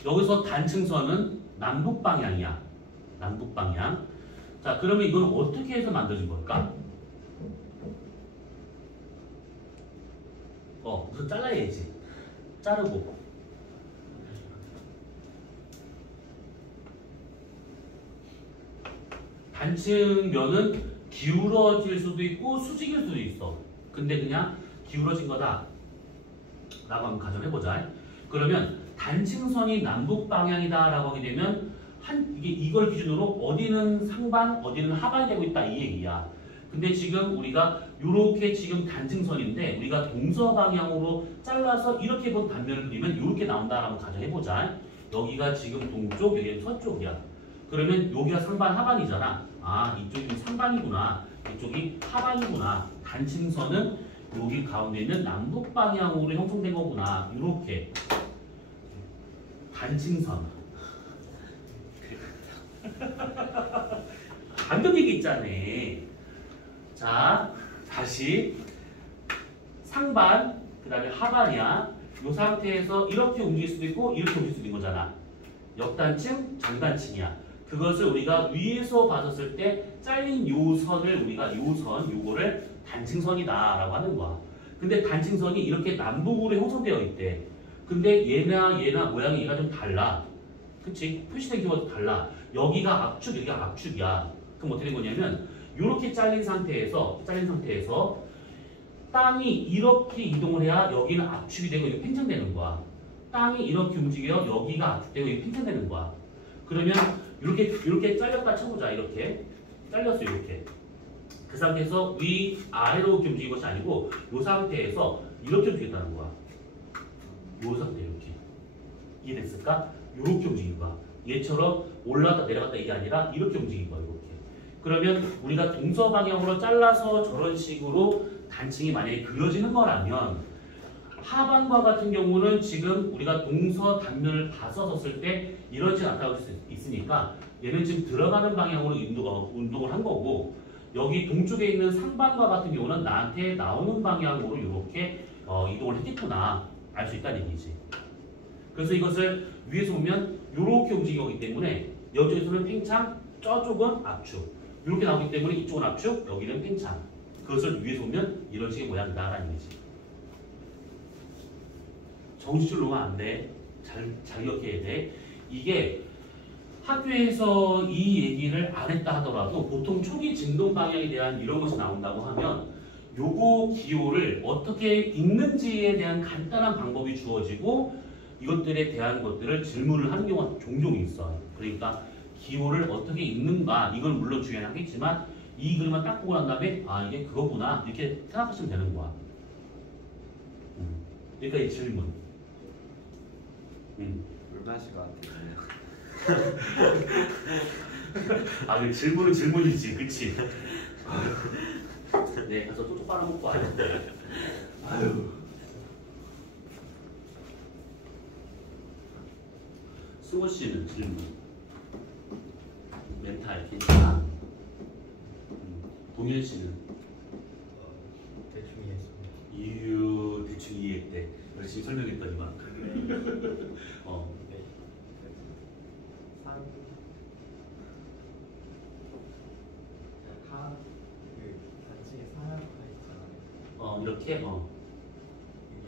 여기서 단층선은 남북 방향이야. 남북 방향. 자 그러면 이건 어떻게 해서 만들어진 걸까? 우선 잘라야지. 자르고 단층면은 기울어질 수도 있고 수직일 수도 있어. 근데 그냥 기울어진 거다 라고 한번 가정해보자. 그러면 단층선이 남북 방향이다 라고 하게 되면 이걸 기준으로 어디는 상반 어디는 하반이 되고 있다 이 얘기야. 근데 지금 우리가 이렇게 지금 단층선인데 우리가 동서 방향으로 잘라서 이렇게 본 단면을 그리면 이렇게 나온다라고 가정해보자. 여기가 지금 동쪽, 여기는 서쪽이야. 그러면 여기가 상반, 하반이잖아. 아, 이쪽이 상반이구나. 이쪽이 하반이구나. 단층선은 여기 가운데 있는 남북 방향으로 형성된 거구나. 이렇게 단층선. 방금 얘기했잖아. 자, 다시 상반, 그 다음에 하반이야. 이 상태에서 이렇게 움직일 수도 있고 이렇게 움직일 수도 있는 거잖아. 역단층, 정단층이야. 그것을 우리가 위에서 봤었을 때 잘린 요 선을 우리가 요거를 단층선이다 라고 하는 거야. 근데 단층선이 이렇게 남북으로 형성되어 있대. 근데 얘나 모양이 얘가 좀 달라. 그치? 표시된 경우도 달라. 여기가 압축, 여기가 압축이야. 그럼 어떻게 된 거냐면 이렇게 잘린 상태에서 땅이 이렇게 이동을 해야 여기는 압축이 되고 이게 팽창되는 거야. 땅이 이렇게 움직여 여기가 압축되고 이게 팽창되는 거야. 그러면 이렇게 잘렸다 쳐보자. 이렇게 잘렸어. 이렇게 그 상태에서 위 아래로 이렇게 움직이는 것이 아니고 이 상태에서 이렇게 움직였다는 거야. 이 상태 이렇게 이해됐을까? 이렇게 움직인 거야. 얘처럼 올라갔다 내려갔다 이게 아니라 이렇게 움직인 거야. 이렇게. 그러면 우리가 동서 방향으로 잘라서 저런 식으로 단층이 만약에 그려지는 거라면 하반과 같은 경우는 지금 우리가 동서 단면을 봤었을 때 이러지 않다고 할 수 있으니까 얘는 지금 들어가는 방향으로 운동을 한 거고 여기 동쪽에 있는 상반과 같은 경우는 나한테 나오는 방향으로 이렇게 이동을 했겠구나 알 수 있다는 얘기지. 그래서 이것을 위에서 보면 이렇게 움직이는 거기 때문에 여쪽에서는 팽창, 저쪽은 압축 이렇게 나오기 때문에 이쪽은 압축, 여기는 팽창. 그것을 위에서 보면 이런 식의 모양이다라는 얘기지. 정신줄 놓으면 안 돼. 잘 기억해야 돼. 이게 학교에서 이 얘기를 안 했다 하더라도 보통 초기 진동 방향에 대한 이런 것이 나온다고 하면 요거 기호를 어떻게 읽는지에 대한 간단한 방법이 주어지고 이것들에 대한 것들을 질문을 하는 경우가 종종 있어. 그러니까 기호를 어떻게 읽는가 이걸 물론 중요하겠지만 이 그림만 딱 보고 난 다음에 아 이게 그거구나 이렇게 생각하시면 되는 거야. 그러니까 이 질문. 얼마 시간 되네요. 아, 그 질문은 질문이지, 그치? 네, 가서 또 빨아먹고 와요. 아유. 승호 씨는 질문. 멘탈 괜찮아? 동현 씨는? 대충 이해했습니다. 대충 이해했대. 열심히 설명했더니만. 네. 단층에 사야가 있잖아요. 이렇게, 이게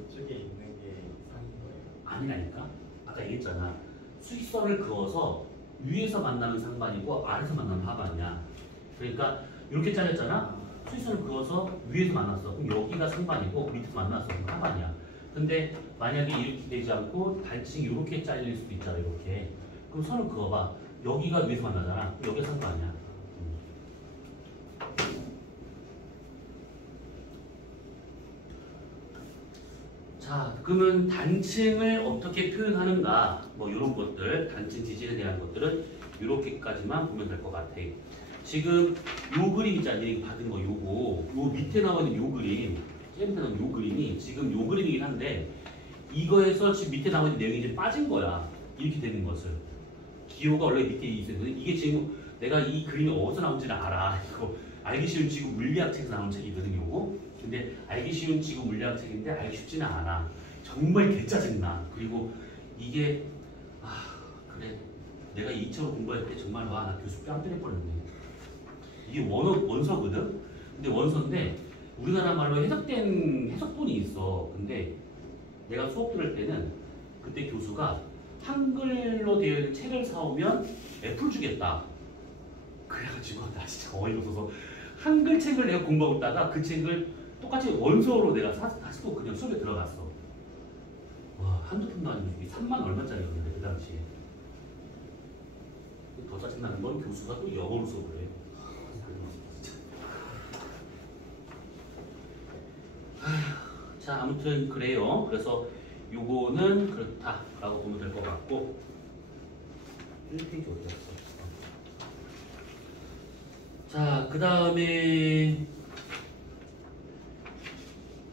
이쪽에 있는 게 상인 거예요. 아니라니까? 아까 얘기했잖아. 수직선을 그어서 위에서 만나면 상반이고 아래에서 만나면 하반이야. 그러니까 이렇게 잘렸잖아. 수직선을 그어서 위에서 만났어. 그럼 여기가 상반이고 밑에서 만났어. 그럼 하반이야. 근데 만약에 이렇게 되지 않고 단층이 이렇게 잘릴 수도 있잖아. 이렇게. 그럼 선을 그어봐. 여기가 위에서 만나잖아. 그럼 여기가 상반이야. 자, 그러면 단층을 어떻게 표현하는가 뭐 이런 것들, 단층 지진에 대한 것들은 이렇게까지만 보면 될 것 같아. 지금 요 그림 있잖니 받은 거 요거 요 밑에 나와 있는 요 그림 밑에 나온 요 그림이 지금 요 그림이긴 한데 이거에서 지금 밑에 나와 있는 내용이 이제 빠진 거야. 이렇게 되는 것을 기호가 원래 밑에 있었는데 이게 지금 내가 이 그림이 어디서 나온지는 알아. 이거 알기 쉬운 지구 물리학 책에서 나온 책이거든요. 요거. 근데 알기 쉬운 지구 물리학 책인데 알기 쉽지는 않아. 정말 개짜증나. 그리고 이게 그래 내가 2차로 공부할 때 정말 와 나 교수 뺨 때릴 뻔했네. 이게 원서거든. 근데 원서인데 우리나라 말로 해석된 해석본이 있어. 근데 내가 수업 들을 때는 그때 교수가 한글로 되어 있는 책을 사오면 F를 주겠다. 그래가지고 나 진짜 어이가 없어서 한글 책을 내가 공부하고 있다가 그 책을 똑같이 원서로 내가 다시 또 그냥 수업에 들어갔어. 와, 한두 푼도 아니고 3만 얼마짜리였는데 그 당시에. 더 짜증나는 건 교수가 또 영어로 수업을 해. 자, 아무튼 그래요. 그래서 요거는 그렇다라고 보면 될 것 같고 1페이지 어디였어? 자, 그 다음에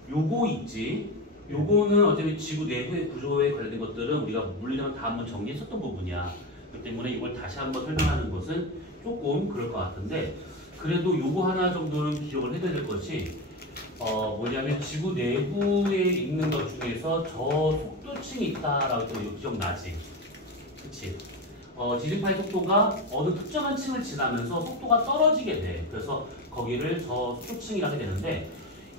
요거 있지. 요거는 어차피 지구 내부의 구조에 관련된 것들은 우리가 물리랑 다 한번 정리했었던 부분이야. 그렇기 때문에 이걸 다시 한번 설명하는 것은 조금 그럴 것 같은데, 그래도 요거 하나 정도는 기억을 해둬야 될 것이 뭐냐면 지구 내부에 있는 것 중에서 저 속도층이 있다라고 또 이거 기억나지? 그치? 지진파의 속도가 어느 특정한 층을 지나면서 속도가 떨어지게 돼. 그래서 거기를 저 속도층이라 하게 되는데,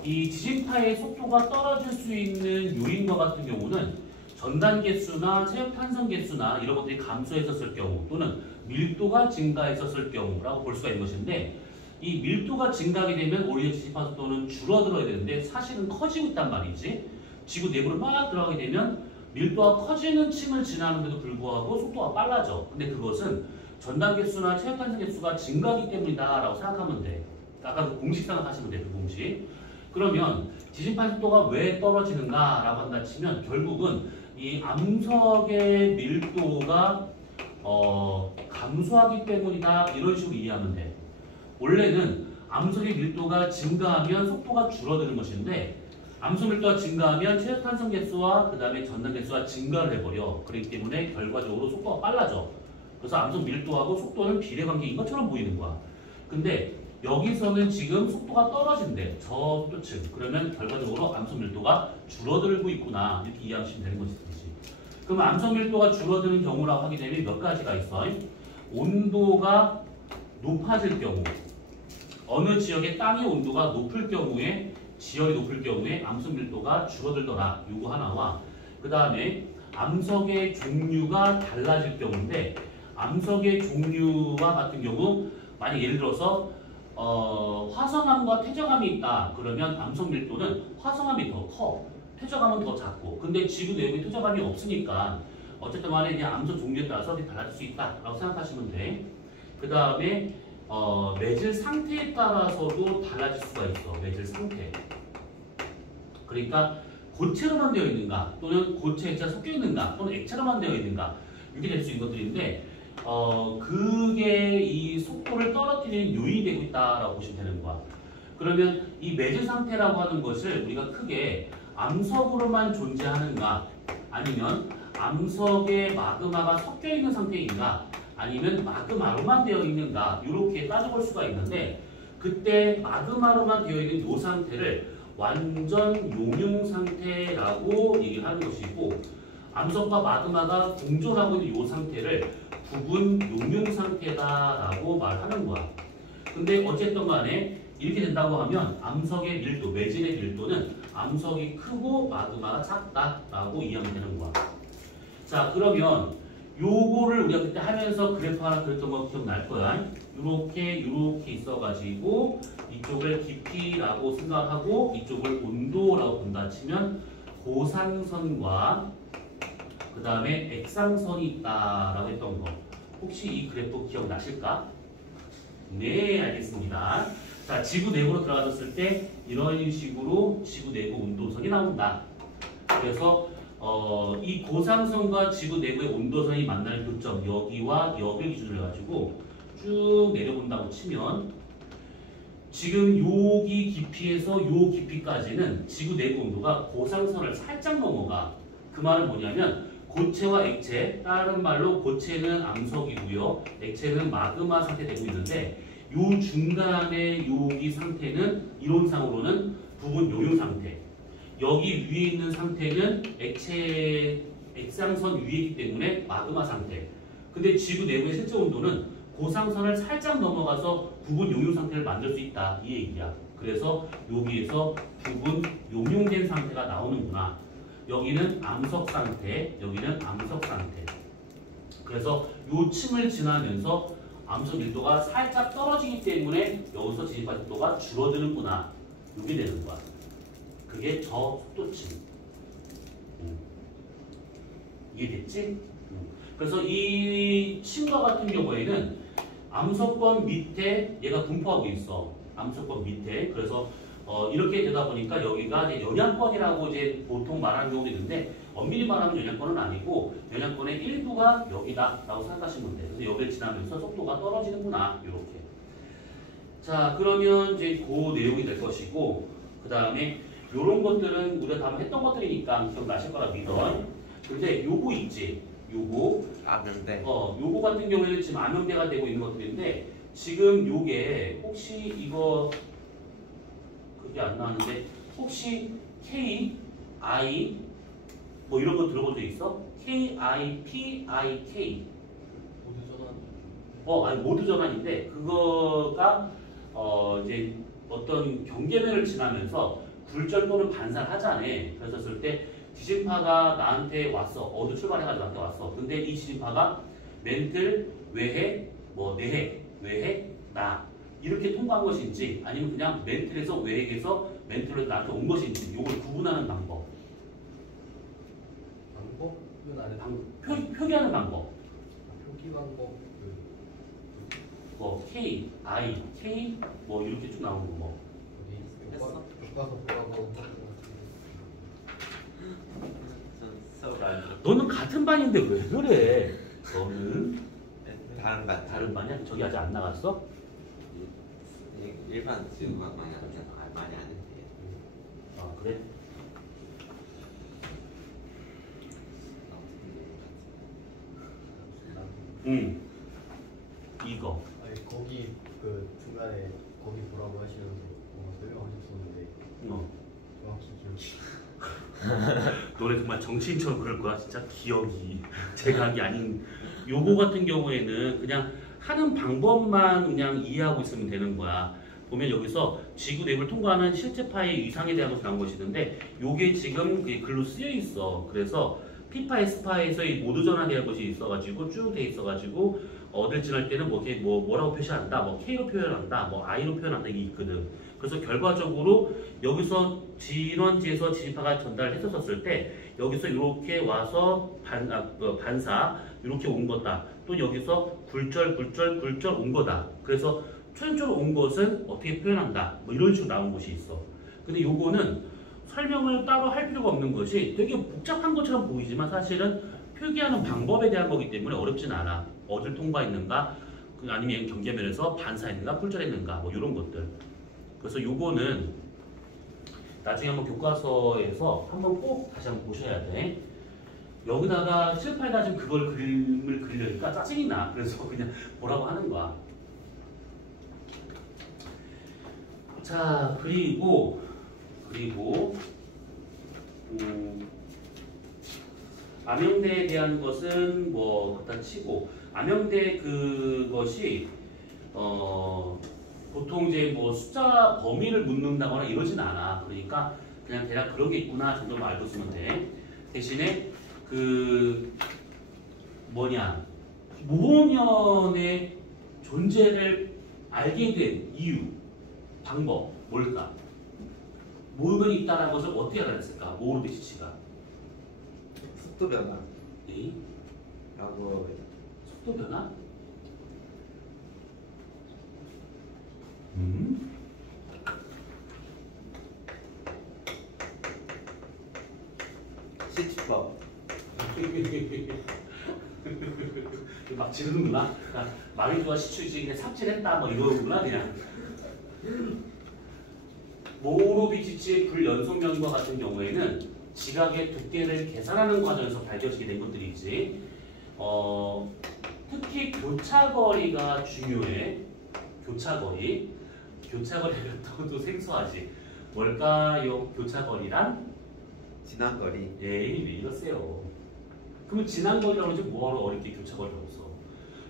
이 지진파의 속도가 떨어질 수 있는 요인과 같은 경우는 전단 개수나 체력 탄성 개수나 이런 것들이 감소했었을 경우 또는 밀도가 증가했었을 경우라고 볼 수가 있는 것인데, 이 밀도가 증가하게 되면 오히려 지진파 속도는 줄어들어야 되는데 사실은 커지고 있단 말이지. 지구 내부로 막 들어가게 되면 밀도가 커지는 층을 지나는데도 불구하고 속도가 빨라져. 근데 그것은 전단 개수나 체력 탄성 개수가 증가하기 때문이다라고 생각하면 돼. 아까 그 공식 생각하시면 돼, 그 공식. 그러면 지진파 속도가 왜 떨어지는가라고 한다 치면 결국은 이 암석의 밀도가 감소하기 때문이다, 이런 식으로 이해하면 돼. 원래는 암석의 밀도가 증가하면 속도가 줄어드는 것인데, 암석 밀도가 증가하면 최저탄성 개수와 그 다음에 전단 개수가 증가를 해버려. 그렇기 때문에 결과적으로 속도가 빨라져. 그래서 암석 밀도하고 속도는 비례관계인 것처럼 보이는 거야. 근데 여기서는 지금 속도가 떨어진대, 저 속도층. 그러면 결과적으로 암석 밀도가 줄어들고 있구나, 이렇게 이해하시면 되는 것이지. 그럼 암석 밀도가 줄어드는 경우라고 하게 되면 몇 가지가 있어. 온도가 높아질 경우, 어느 지역의 땅의 온도가 높을 경우에, 지역이 높을 경우에 암석 밀도가 줄어들더라, 요거 하나와, 그 다음에 암석의 종류가 달라질 경우인데, 암석의 종류와 같은 경우 만약 예를 들어서 화성암과 퇴적암이 있다 그러면 암석 밀도는 화성암이 더 커, 퇴적암은 더 작고. 근데 지구 내부에 퇴적암이 없으니까 어쨌든 간에 이제 암석 종류에 따라서 달라질 수 있다라고 생각하시면 돼. 그 다음에 매질 상태에 따라서도 달라질 수가 있어. 매질 상태. 그러니까 고체로만 되어 있는가, 또는 고체 액체가 섞여 있는가, 또는 액체로만 되어 있는가, 이렇게 될 수 있는 것들인데, 그게 이 속도를 떨어뜨리는 요인이 되고 있다라고 보시면 되는 거야. 그러면 이 매질 상태라고 하는 것을 우리가 크게 암석으로만 존재하는가, 아니면 암석에 마그마가 섞여 있는 상태인가, 아니면 마그마로만 되어 있는가, 이렇게 따져볼 수가 있는데, 그때 마그마로만 되어 있는 이 상태를 완전 용융 상태라고 얘기를 하는 것이고, 암석과 마그마가 공존하고 있는 이 상태를 부분 용융 상태다라고 말하는 거야. 근데 어쨌든 간에 이렇게 된다고 하면 암석의 밀도, 매질의 밀도는 암석이 크고 마그마가 작다라고 이해하면 되는 거야. 자, 그러면 요거를 우리가 그때 하면서 그래프 하나 그렸던 거 기억날 거야. 요렇게 있어가지고 이쪽을 깊이라고 생각하고 이쪽을 온도라고 본다 치면 고상선과 그 다음에 액상선이 있다라고 했던 거, 혹시 이 그래프 기억나실까? 네, 알겠습니다. 자, 지구 내부로 들어가졌을 때 이런 식으로 지구 내부 온도선이 나온다. 그래서 이 고상선과 지구 내부의 온도선이 만나는 교점, 여기와 여기를 기준으로 해가지고 쭉 내려본다고 치면, 지금 여기 깊이에서 요 깊이까지는 지구 내부 온도가 고상선을 살짝 넘어가. 그 말은 뭐냐면 고체와 액체, 다른 말로 고체는 암석이고요, 액체는 마그마 상태 되고 있는데, 요 중간의 여기 상태는 이론상으로는 부분 용융 상태, 여기 위에 있는 상태는 액상선 위에 있기 때문에 마그마 상태. 근데 지구 내부의 실제 온도는 고상선을 살짝 넘어가서 부분 용융 상태를 만들 수 있다, 이 얘기야. 그래서 여기에서 부분 용융된 상태가 나오는구나. 여기는 암석 상태, 여기는 암석 상태. 그래서 요 층을 지나면서 암석 밀도가 살짝 떨어지기 때문에 여기서 진입할 속도가 줄어드는구나. 이게 되는 거야. 그게 저속도층. 이해됐지? 그래서 이 층과 같은 경우에는 암석권 밑에 얘가 분포하고 있어. 암석권 밑에. 그래서 이렇게 되다 보니까 여기가 이제 연양권이라고 이제 보통 말하는 경우도 있는데 엄밀히 말하면 연양권은 아니고 연양권의 일부가 여기다라고 생각하시면 돼요. 그래서 여기를 지나면서 속도가 떨어지는구나. 이렇게. 자, 그러면 이제 그 내용이 될 것이고 그 다음에 이런 것들은 우리가 다 했던 것들이니까 기억나실 거라 믿어. 근데 요거 있지. 요거. 아는데. 요거 같은 경우에는 지금 암명대가 되고 있는 것들인데 지금 요게 혹시 이거 그게 안 나왔는데 혹시 K, I 뭐 이런 거 들어본 적 있어? K, I, P, I, K. 모두 전환. 아니 모두 전환인데 그거가 이제 어떤 경계면을 지나면서 굴절 또는 반사를 하잖아. 그랬었을 때 지진파가 나한테 왔어. 어디 출발해가지고 나한테 왔어. 근데 이 지진파가 멘틀, 외해, 뭐 내해, 외해, 나 이렇게 통과한 것인지 아니면 그냥 멘틀에서 외핵에서 멘틀로 나한테 온 것인지 이걸 구분하는 방법. 방법은 안 해. 표기하는 방법. 표기 방법 K, I, K 뭐 이렇게 쭉 나오는 거 뭐. 어디 했어? 교과서 보라고. 수업 안 들어. 너는 같은 반인데 왜 그래? 너는 다른 반. 다른 반이야? 저기 아직 안 나갔어? 일반 지금 막 많이 안 하잖아. 많이 안 했대. 아 그래? 응. 이거. 아니 거기 그 중간에 거기 보라고 하시면서 설명하셨었는데 정확히 기억이. 너네 정말 정치인처럼 그럴 거야 진짜 기억이 제가 한 게 아닌 요거 같은 경우에는 그냥 하는 방법만 그냥 이해하고 있으면 되는 거야. 보면 여기서 지구 내부를 통과하는 실제 파의 위상에 대한 것이 나온 것이는데 요게 지금 글로 쓰여 있어. 그래서 P파, S파에서의 모두 전환되는 것이 있어가지고 쭉 돼 있어가지고 어딜 지날 때는 뭐라고 표시한다, 뭐 K로 표현한다, 뭐 I로 표현한다 이게 있거든. 그래서 결과적으로 여기서 진원지에서 지진파가 전달했었을 때 여기서 이렇게 와서 반사 이렇게 온 거다. 또 여기서 굴절 온 거다. 그래서 최종적으로 온 것은 어떻게 표현한다. 뭐 이런 식으로 나온 것이 있어. 근데 요거는 설명을 따로 할 필요가 없는 것이 되게 복잡한 것처럼 보이지만 사실은 표기하는 방법에 대한 거기 때문에 어렵진 않아. 어딜 통과했는가, 아니면 경계면에서 반사했는가, 굴절했는가, 뭐 이런 것들. 그래서 요거는 나중에 한번 교과서에서 한번 꼭 다시 한번 보셔야 돼. 여기다가 칠판에다 지금 그걸 그림을 그리려니까 짜증이 나. 그래서 그냥 보라고 하는 거야. 자, 그리고 암형대에 대한 것은 뭐 갖다 치고 암형대 그것이 보통 이제 뭐 숫자 범위를 묻는다거나 이러진 않아. 그러니까 그냥 대략 그런 게 있구나 정도만 알고 있으면 돼. 대신에 모호면의 존재를 알게 된 이유, 방법 뭘까? 모호면이 있다는 것을 어떻게 알아냈을까? 모호르비치치가 속도 변화. 네? 라고 속도 변화? 시치법. 막 지르는구나. 마리조와 시추지 그냥 삽질했다 뭐 이거구나 그냥. 모호르비치치의 불연속면과 같은 경우에는 지각의 두께를 계산하는 과정에서 발견시게 된 것들이지. 특히 교차거리가 중요해. 교차거리가 또 생소하지. 뭘까요? 교차거리란? 지난 거리. 왜 이러세요? 그러면 지난 거리라고 하지 뭐하러 어렵게 교차거리라고 써?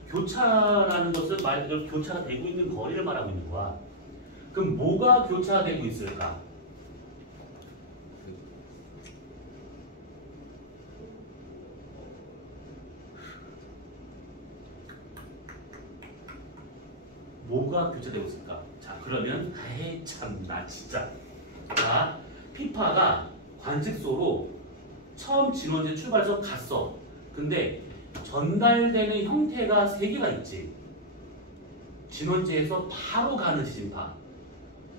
교차라는 것은 말 그대로 교차가 되고 있는 거리를 말하고 있는 거야. 그럼 뭐가 교차되고 있을까? 뭐가 교차되고 있을까? 자, 그러면 에이 참나 진짜. 자, 피파가 관측소로 처음 진원지 출발해서 갔어. 근데 전달되는 형태가 세 개가 있지. 진원지에서 바로 가는 지진파,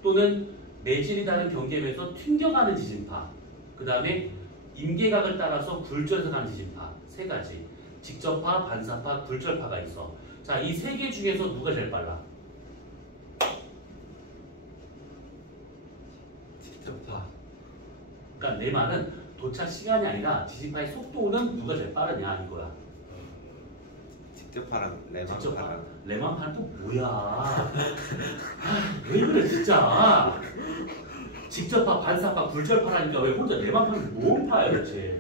또는 매질이 다른 경계면에서 튕겨가는 지진파, 그 다음에 임계각을 따라서 굴절해서 가는 지진파, 세 가지. 직접파, 반사파, 굴절파가 있어. 자, 이 세 개 중에서 누가 제일 빨라? 직접파. 그러니까 내 말은 도착 시간이 아니라 지진파의 속도는 누가 제일 빠르냐 이거야. 직접파랑 직접파. 레망파랑. 레만파는 또 뭐야? 아, 왜 그래 진짜? 직접파, 반사파, 굴절파라니까 왜 혼자 레만파는 뭔 파야 도대체?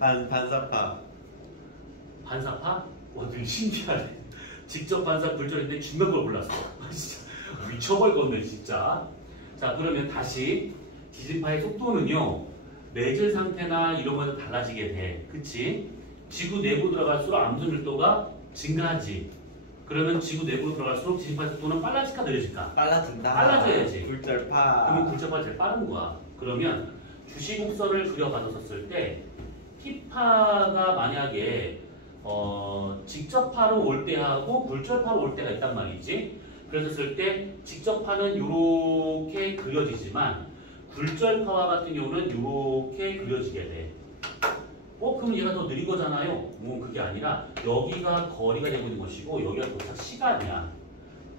반사파. 반사파? 와, 되게 신기하네. 직접 반사 굴절인데 중간 걸 골랐어. 아, 진짜 미쳐버리겠네 진짜. 자, 그러면 다시 지진파의 속도는요, 매질 상태나 이런 거에서 달라지게 돼. 그치? 지구 내부 들어갈수록 암전 밀도가 증가하지. 그러면 지구 내부로 들어갈수록 지진파의 속도는 빨라질까 느려질까? 빨라진다. 빨라져야지. 굴절파. 그러면 굴절파가 제일 빠른 거야. 그러면 주시곡선을 그려봐줬을 때 피파가 만약에 직접파로 올 때하고 굴절파로 올 때가 있단 말이지. 그랬을 때 직접파는 이렇게 그려지지만 굴절파와 같은 경우는 이렇게 그려지게 돼. 그럼 얘가 더 느린 거잖아요. 그게 아니라 여기가 거리가 되고 있는 것이고 여기가 도착 시간이야.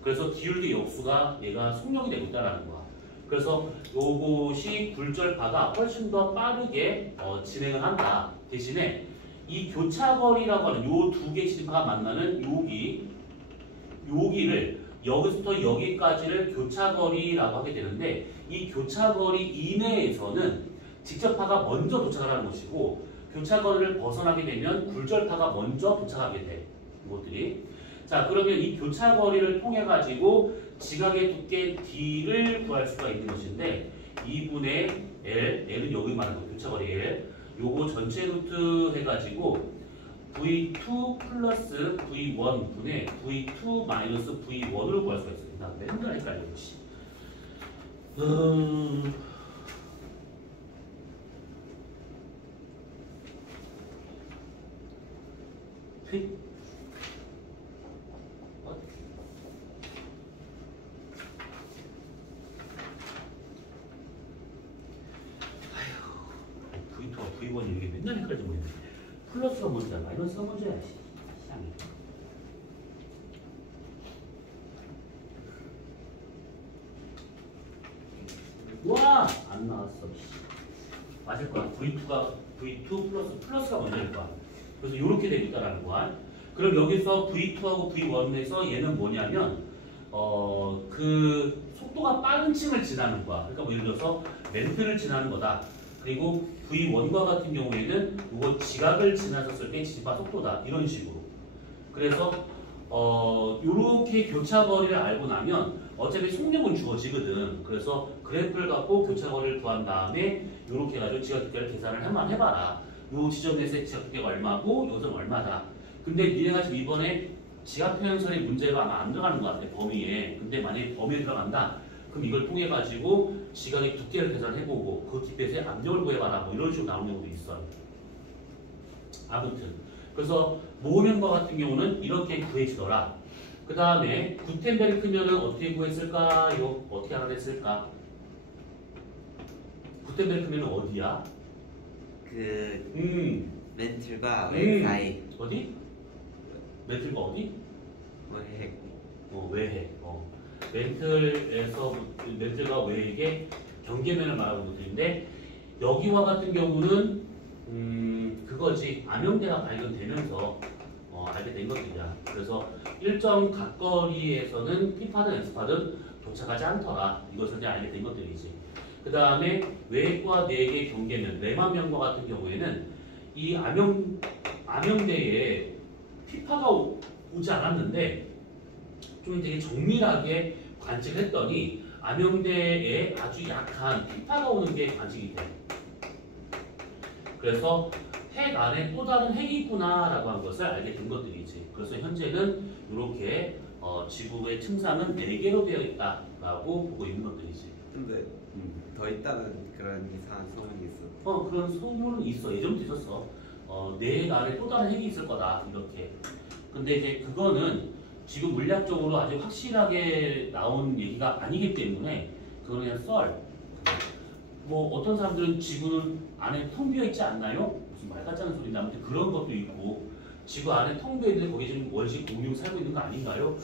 그래서 기울기 역수가 얘가 속력이 되고 있다는 거야. 그래서 요것이 굴절파가 훨씬 더 빠르게 진행을 한다. 대신에 이 교차거리라고 하는 요 두 개 지진파가 만나는 여기를 여기서부터 여기까지를 교차거리라고 하게 되는데, 이 교차거리 이내에서는 직접파가 먼저 도착을 하는 것이고 교차거리를 벗어나게 되면 굴절파가 먼저 도착하게 돼. 이것들이. 자, 그러면 이 교차거리를 통해 가지고 지각의 두께 D를 구할 수가 있는 것인데 2분의 L은 여기 말하는 거 교차거리 L. 요거 전체 루트 해가지고 V2 플러스 V1 분의 V2 마이너스 V1으로 구할 수가 있어요. 나 맨날 헷갈려. V2와 V1이 이게 맨날 헷갈리지 모르겠네. 플러스가 먼저야, 마이너스가 먼저야. 이상해. 와! 안 나왔어. 맞을 거야. V2 플러스가 먼저일 거야. 그래서 이렇게 되고 있다라는 거야. 그럼 여기서 V2하고 V1에서 얘는 뭐냐면 그 속도가 빠른 층을 지나는 거야. 그러니까 뭐 예를 들어서 멘트를 지나는 거다. 그리고 V1과 같은 경우에는 이거 지각을 지나쳤을 때 지진파 속도다. 이런 식으로. 그래서 이렇게 교차거리를 알고 나면 어차피 속력은 주어지거든. 그래서 그래프를 갖고 교차거리를 구한 다음에 이렇게 해가지고 지각 두께를 계산을 한번 해봐라. 요 지점에서의 지각 두께가 얼마고 요점 얼마다. 근데 니네가 지금 이번에 지각 표현설의 문제가 아마 안 들어가는 것 같아, 범위에. 근데 만약에 범위에 들어간다. 그럼 이걸 통해 가지고 지각의 두께를 계산해보고 그 깊이에서의 압력을 구해봐라. 뭐 이런 식으로 나오는 경우도 있어요. 아무튼 그래서 모멘과 같은 경우는 이렇게 구해지더라. 그 다음에 구텐베르크면은 어떻게 구했을까요? 어떻게 알아냈을까? 구텐베르크면은 어디야? 멘틀과 웹 사이. 어디? 멘틀과 어디? 외핵. 외핵. 멘틀과 외핵의 경계면을 말하고 있는 것들인데, 여기와 같은 경우는 그거지. 암염대가 발견되면서 알게 된 것들이야. 그래서 일정 각거리에서는 P파든 S파든 도착하지 않더라. 이것을 이제 알게 된 것들이지. 그 다음에 외핵과 내핵의 경계면, 레만면과 같은 경우에는 이 암염대에 P파가 오지 않았는데 좀 되게 정밀하게 관측을 했더니 암염대에 아주 약한 P파가 오는 게 관측이 돼. 그래서 핵 안에 또 다른 핵이 있구나라고 한 것을 알게 된 것들이지. 그래서 현재는 이렇게 지구의 층상은 4개로 되어 있다라고 보고 있는 것들이지. 근데 더 있다는 그런 이상한 소문이 있어. 그런 소문은 있어. 예전부터 있었어. 내 안에 또 다른 핵이 있을 거다 이렇게. 근데 이제 그거는 지금 물리학적으로 아주 확실하게 나온 얘기가 아니기 때문에 그거는 그냥 썰. 뭐 어떤 사람들은 지구는 안에 텅 비어 있지 않나요? 무슨 말 같지 않은 소리 나는데 그런 것도 있고 지구 안에 텅 비어 있는데 거기에 지금 원시 공룡 살고 있는 거 아닌가요?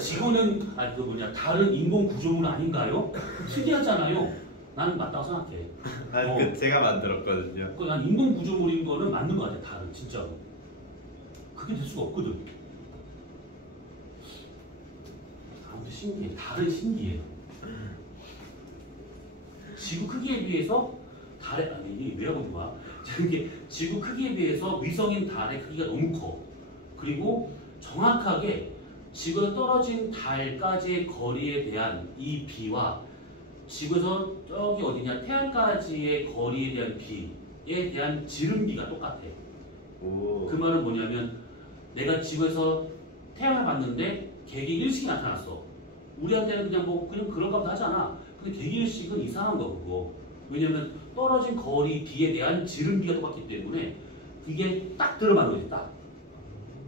지구는 다른 인공 구조물 아닌가요? 특이하잖아요. 나는 맞다고 생각해. 난 제가 만들었거든요. 난 인공 구조물인 거는 맞는 거 같아. 다른 진짜로. 그게 될 수가 없거든. 아무튼 신기해. 다른 신기해. 지구 크기에 비해서 달의 아니 이게 왜라고 하는 거야? 이게 지구 크기에 비해서 위성인 달의 크기가 너무 커. 그리고 정확하게 지구에서 떨어진 달까지의 거리에 대한 이 비와 지구에서 저기 어디냐 태양까지의 거리에 대한 비에 대한 지름비가 똑같아. 오. 그 말은 뭐냐면 내가 지구에서 태양을 봤는데 개기일식이 나타났어. 우리한테는 그냥 그런가 보다 하잖아. 근데 개기일식은 이상한 거 그거. 왜냐면 떨어진 거리 비에 대한 지름비가 똑같기 때문에 그게 딱 들어맞는 거지 딱.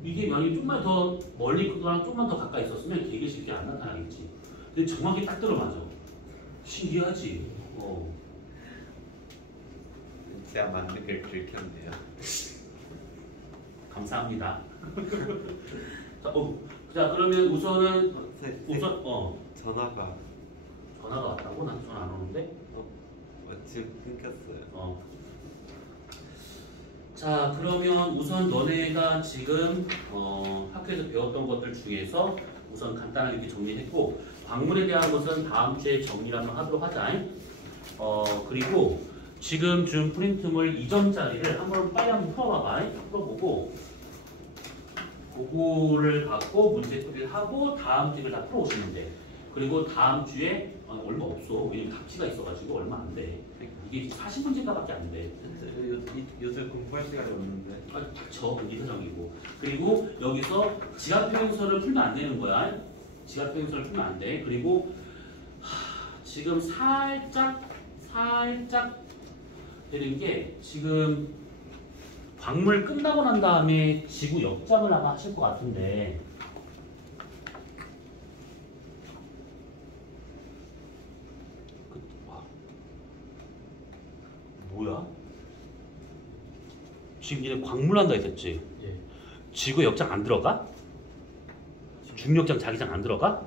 이게 만약에 좀만 더 멀리 있거나 좀만 더 가까이 있었으면 개기일식이 안 나타나겠지. 근데 정확히 딱 들어맞아. 신기하지. 제가 만든 걸 긁혔네요. 감사합니다. 자 그러면 우선은 전화가 왔다고? 난 전화 안 오는데? 지금 끊겼어요. 자 그러면 우선 너네가 지금 학교에서 배웠던 것들 중에서 우선 간단하게 이렇게 정리했고 광물에 대한 것은 다음 주에 정리를 한번 하도록 하자. 그리고 지금 준 프린트물 2점짜리를 빨리 한번 풀어봐봐. 풀어보고 그거를 갖고 문제풀이를 하고 다음 주를 다 풀어오시면 돼. 그리고 다음 주에 얼마 없어. 왜냐면 답지가 있어가지고 얼마 안 돼. 이게 40문제가밖에 안 돼. 요새 공부할 시간이 없는데. 닥쳐. 이사정이고. 그리고 여기서 지각표현서를 풀면 안 되는 거야. 지각표현서를 풀면 안 돼. 그리고 지금 살짝 되는 게 지금 광물 끝나고 난 다음에 지구 역장을 아마 하실 것 같은데 뭐야? 지금 얘네 광물 한다 했었지? 예. 지구 역장 안 들어가? 중력장 자기장 안 들어가?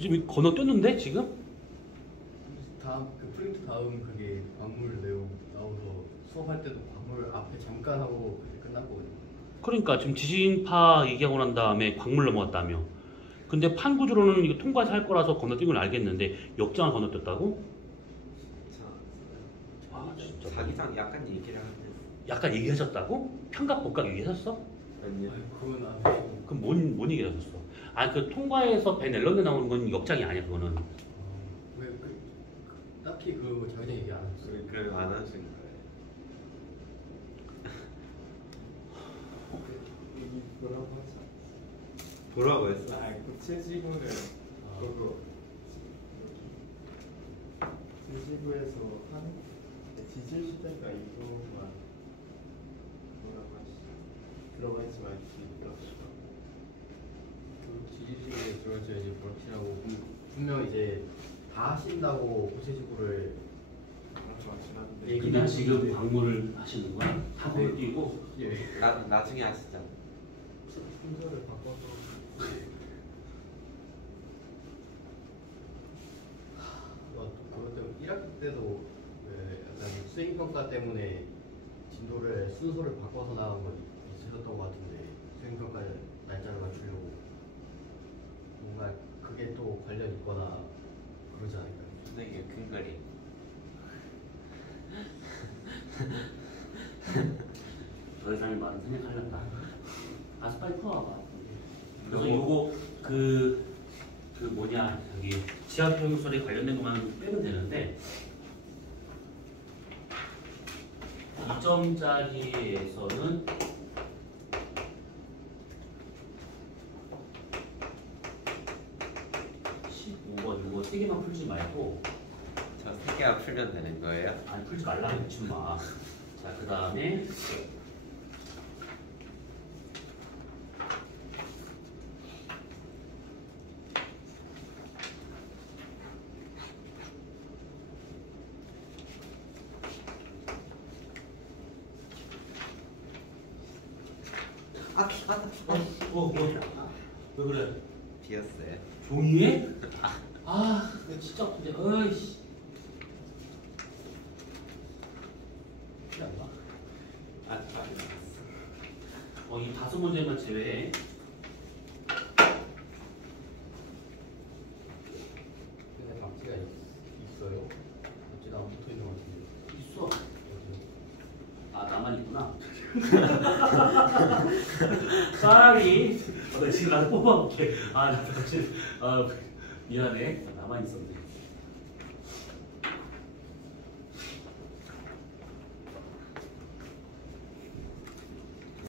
지금 건너뛰었는데 지금? 다음 그 프린트 다음 그게 광물 내용 나오서 수업할 때도 광물 앞에 잠깐 하고 그게 끝났거든요. 그러니까 지금 지진파 얘기하고 난 다음에 광물 넘어갔다며. 근데 판 구조로는 이거 통과해서 할 거라서 건너뛴 건 알겠는데 역장을 건너뛰었다고? 진짜. 자기장 약간 얘기를 하는데. 약간 얘기하셨다고? 편각 복각 얘기하셨어? 아니요. 그건 안 해. 그럼 뭔 얘기하셨어? 그 통과해서 벤 앨런드 나오는 건 역장이 아니야 그거는. 왜 딱히 그 자기장 얘기 안 했어요. 그럼 안 하신 거예요. 여기 뭐라고 하지? 뭐라고 했어? 구체지구를 그거 지지구에서 한 지질 시대가 이거만 뭐라고 하지? 들어가 있지만 있더라고. 그 지지지구에 들어가서 이제 그렇지라고 분명 이제 다 하신다고 고체지구를 맞긴 한데. 얘기는 지금 광물을 하시는 거야? 다 건너뛰고? 예. 나중에 하시잖아. 순서를 바꿔서 그것 때문에 1학기 때도 약간 수행평가 때문에 진도를 순서를 바꿔서 나간 건 있으셨던 것 같은데 수행평가 날짜를 맞추려고 뭔가 그게 또 관련 있거나 그러지 않을까요? 선생님 큰 그림. 더 이상의 말은 생각하려다. 가서 빨리 풀어와봐. 그래서 요거 저기 지압 평소리 관련된 것만 빼면 되는데 2점짜리에서는 15번 이거 3개만 풀지 말고 저 3개만 풀면 되는 거예요? 아니 풀지 말라고 했지 마. 자, 그 다음에 뭐야? 왜 그래? 비었어요. 종이에? 아, 이거 진짜 아픈데. 어이씨. 필요 안 나. 이 5문제만 제외해. 근데 박지가 있어요? 박지가 안 붙어 있는 것 같은데. 있어. 어디요? 아, 나만 있구나. sorry. 지금 나도 뽑아볼게. 아, 나 지금 미안해. 나만 있었네.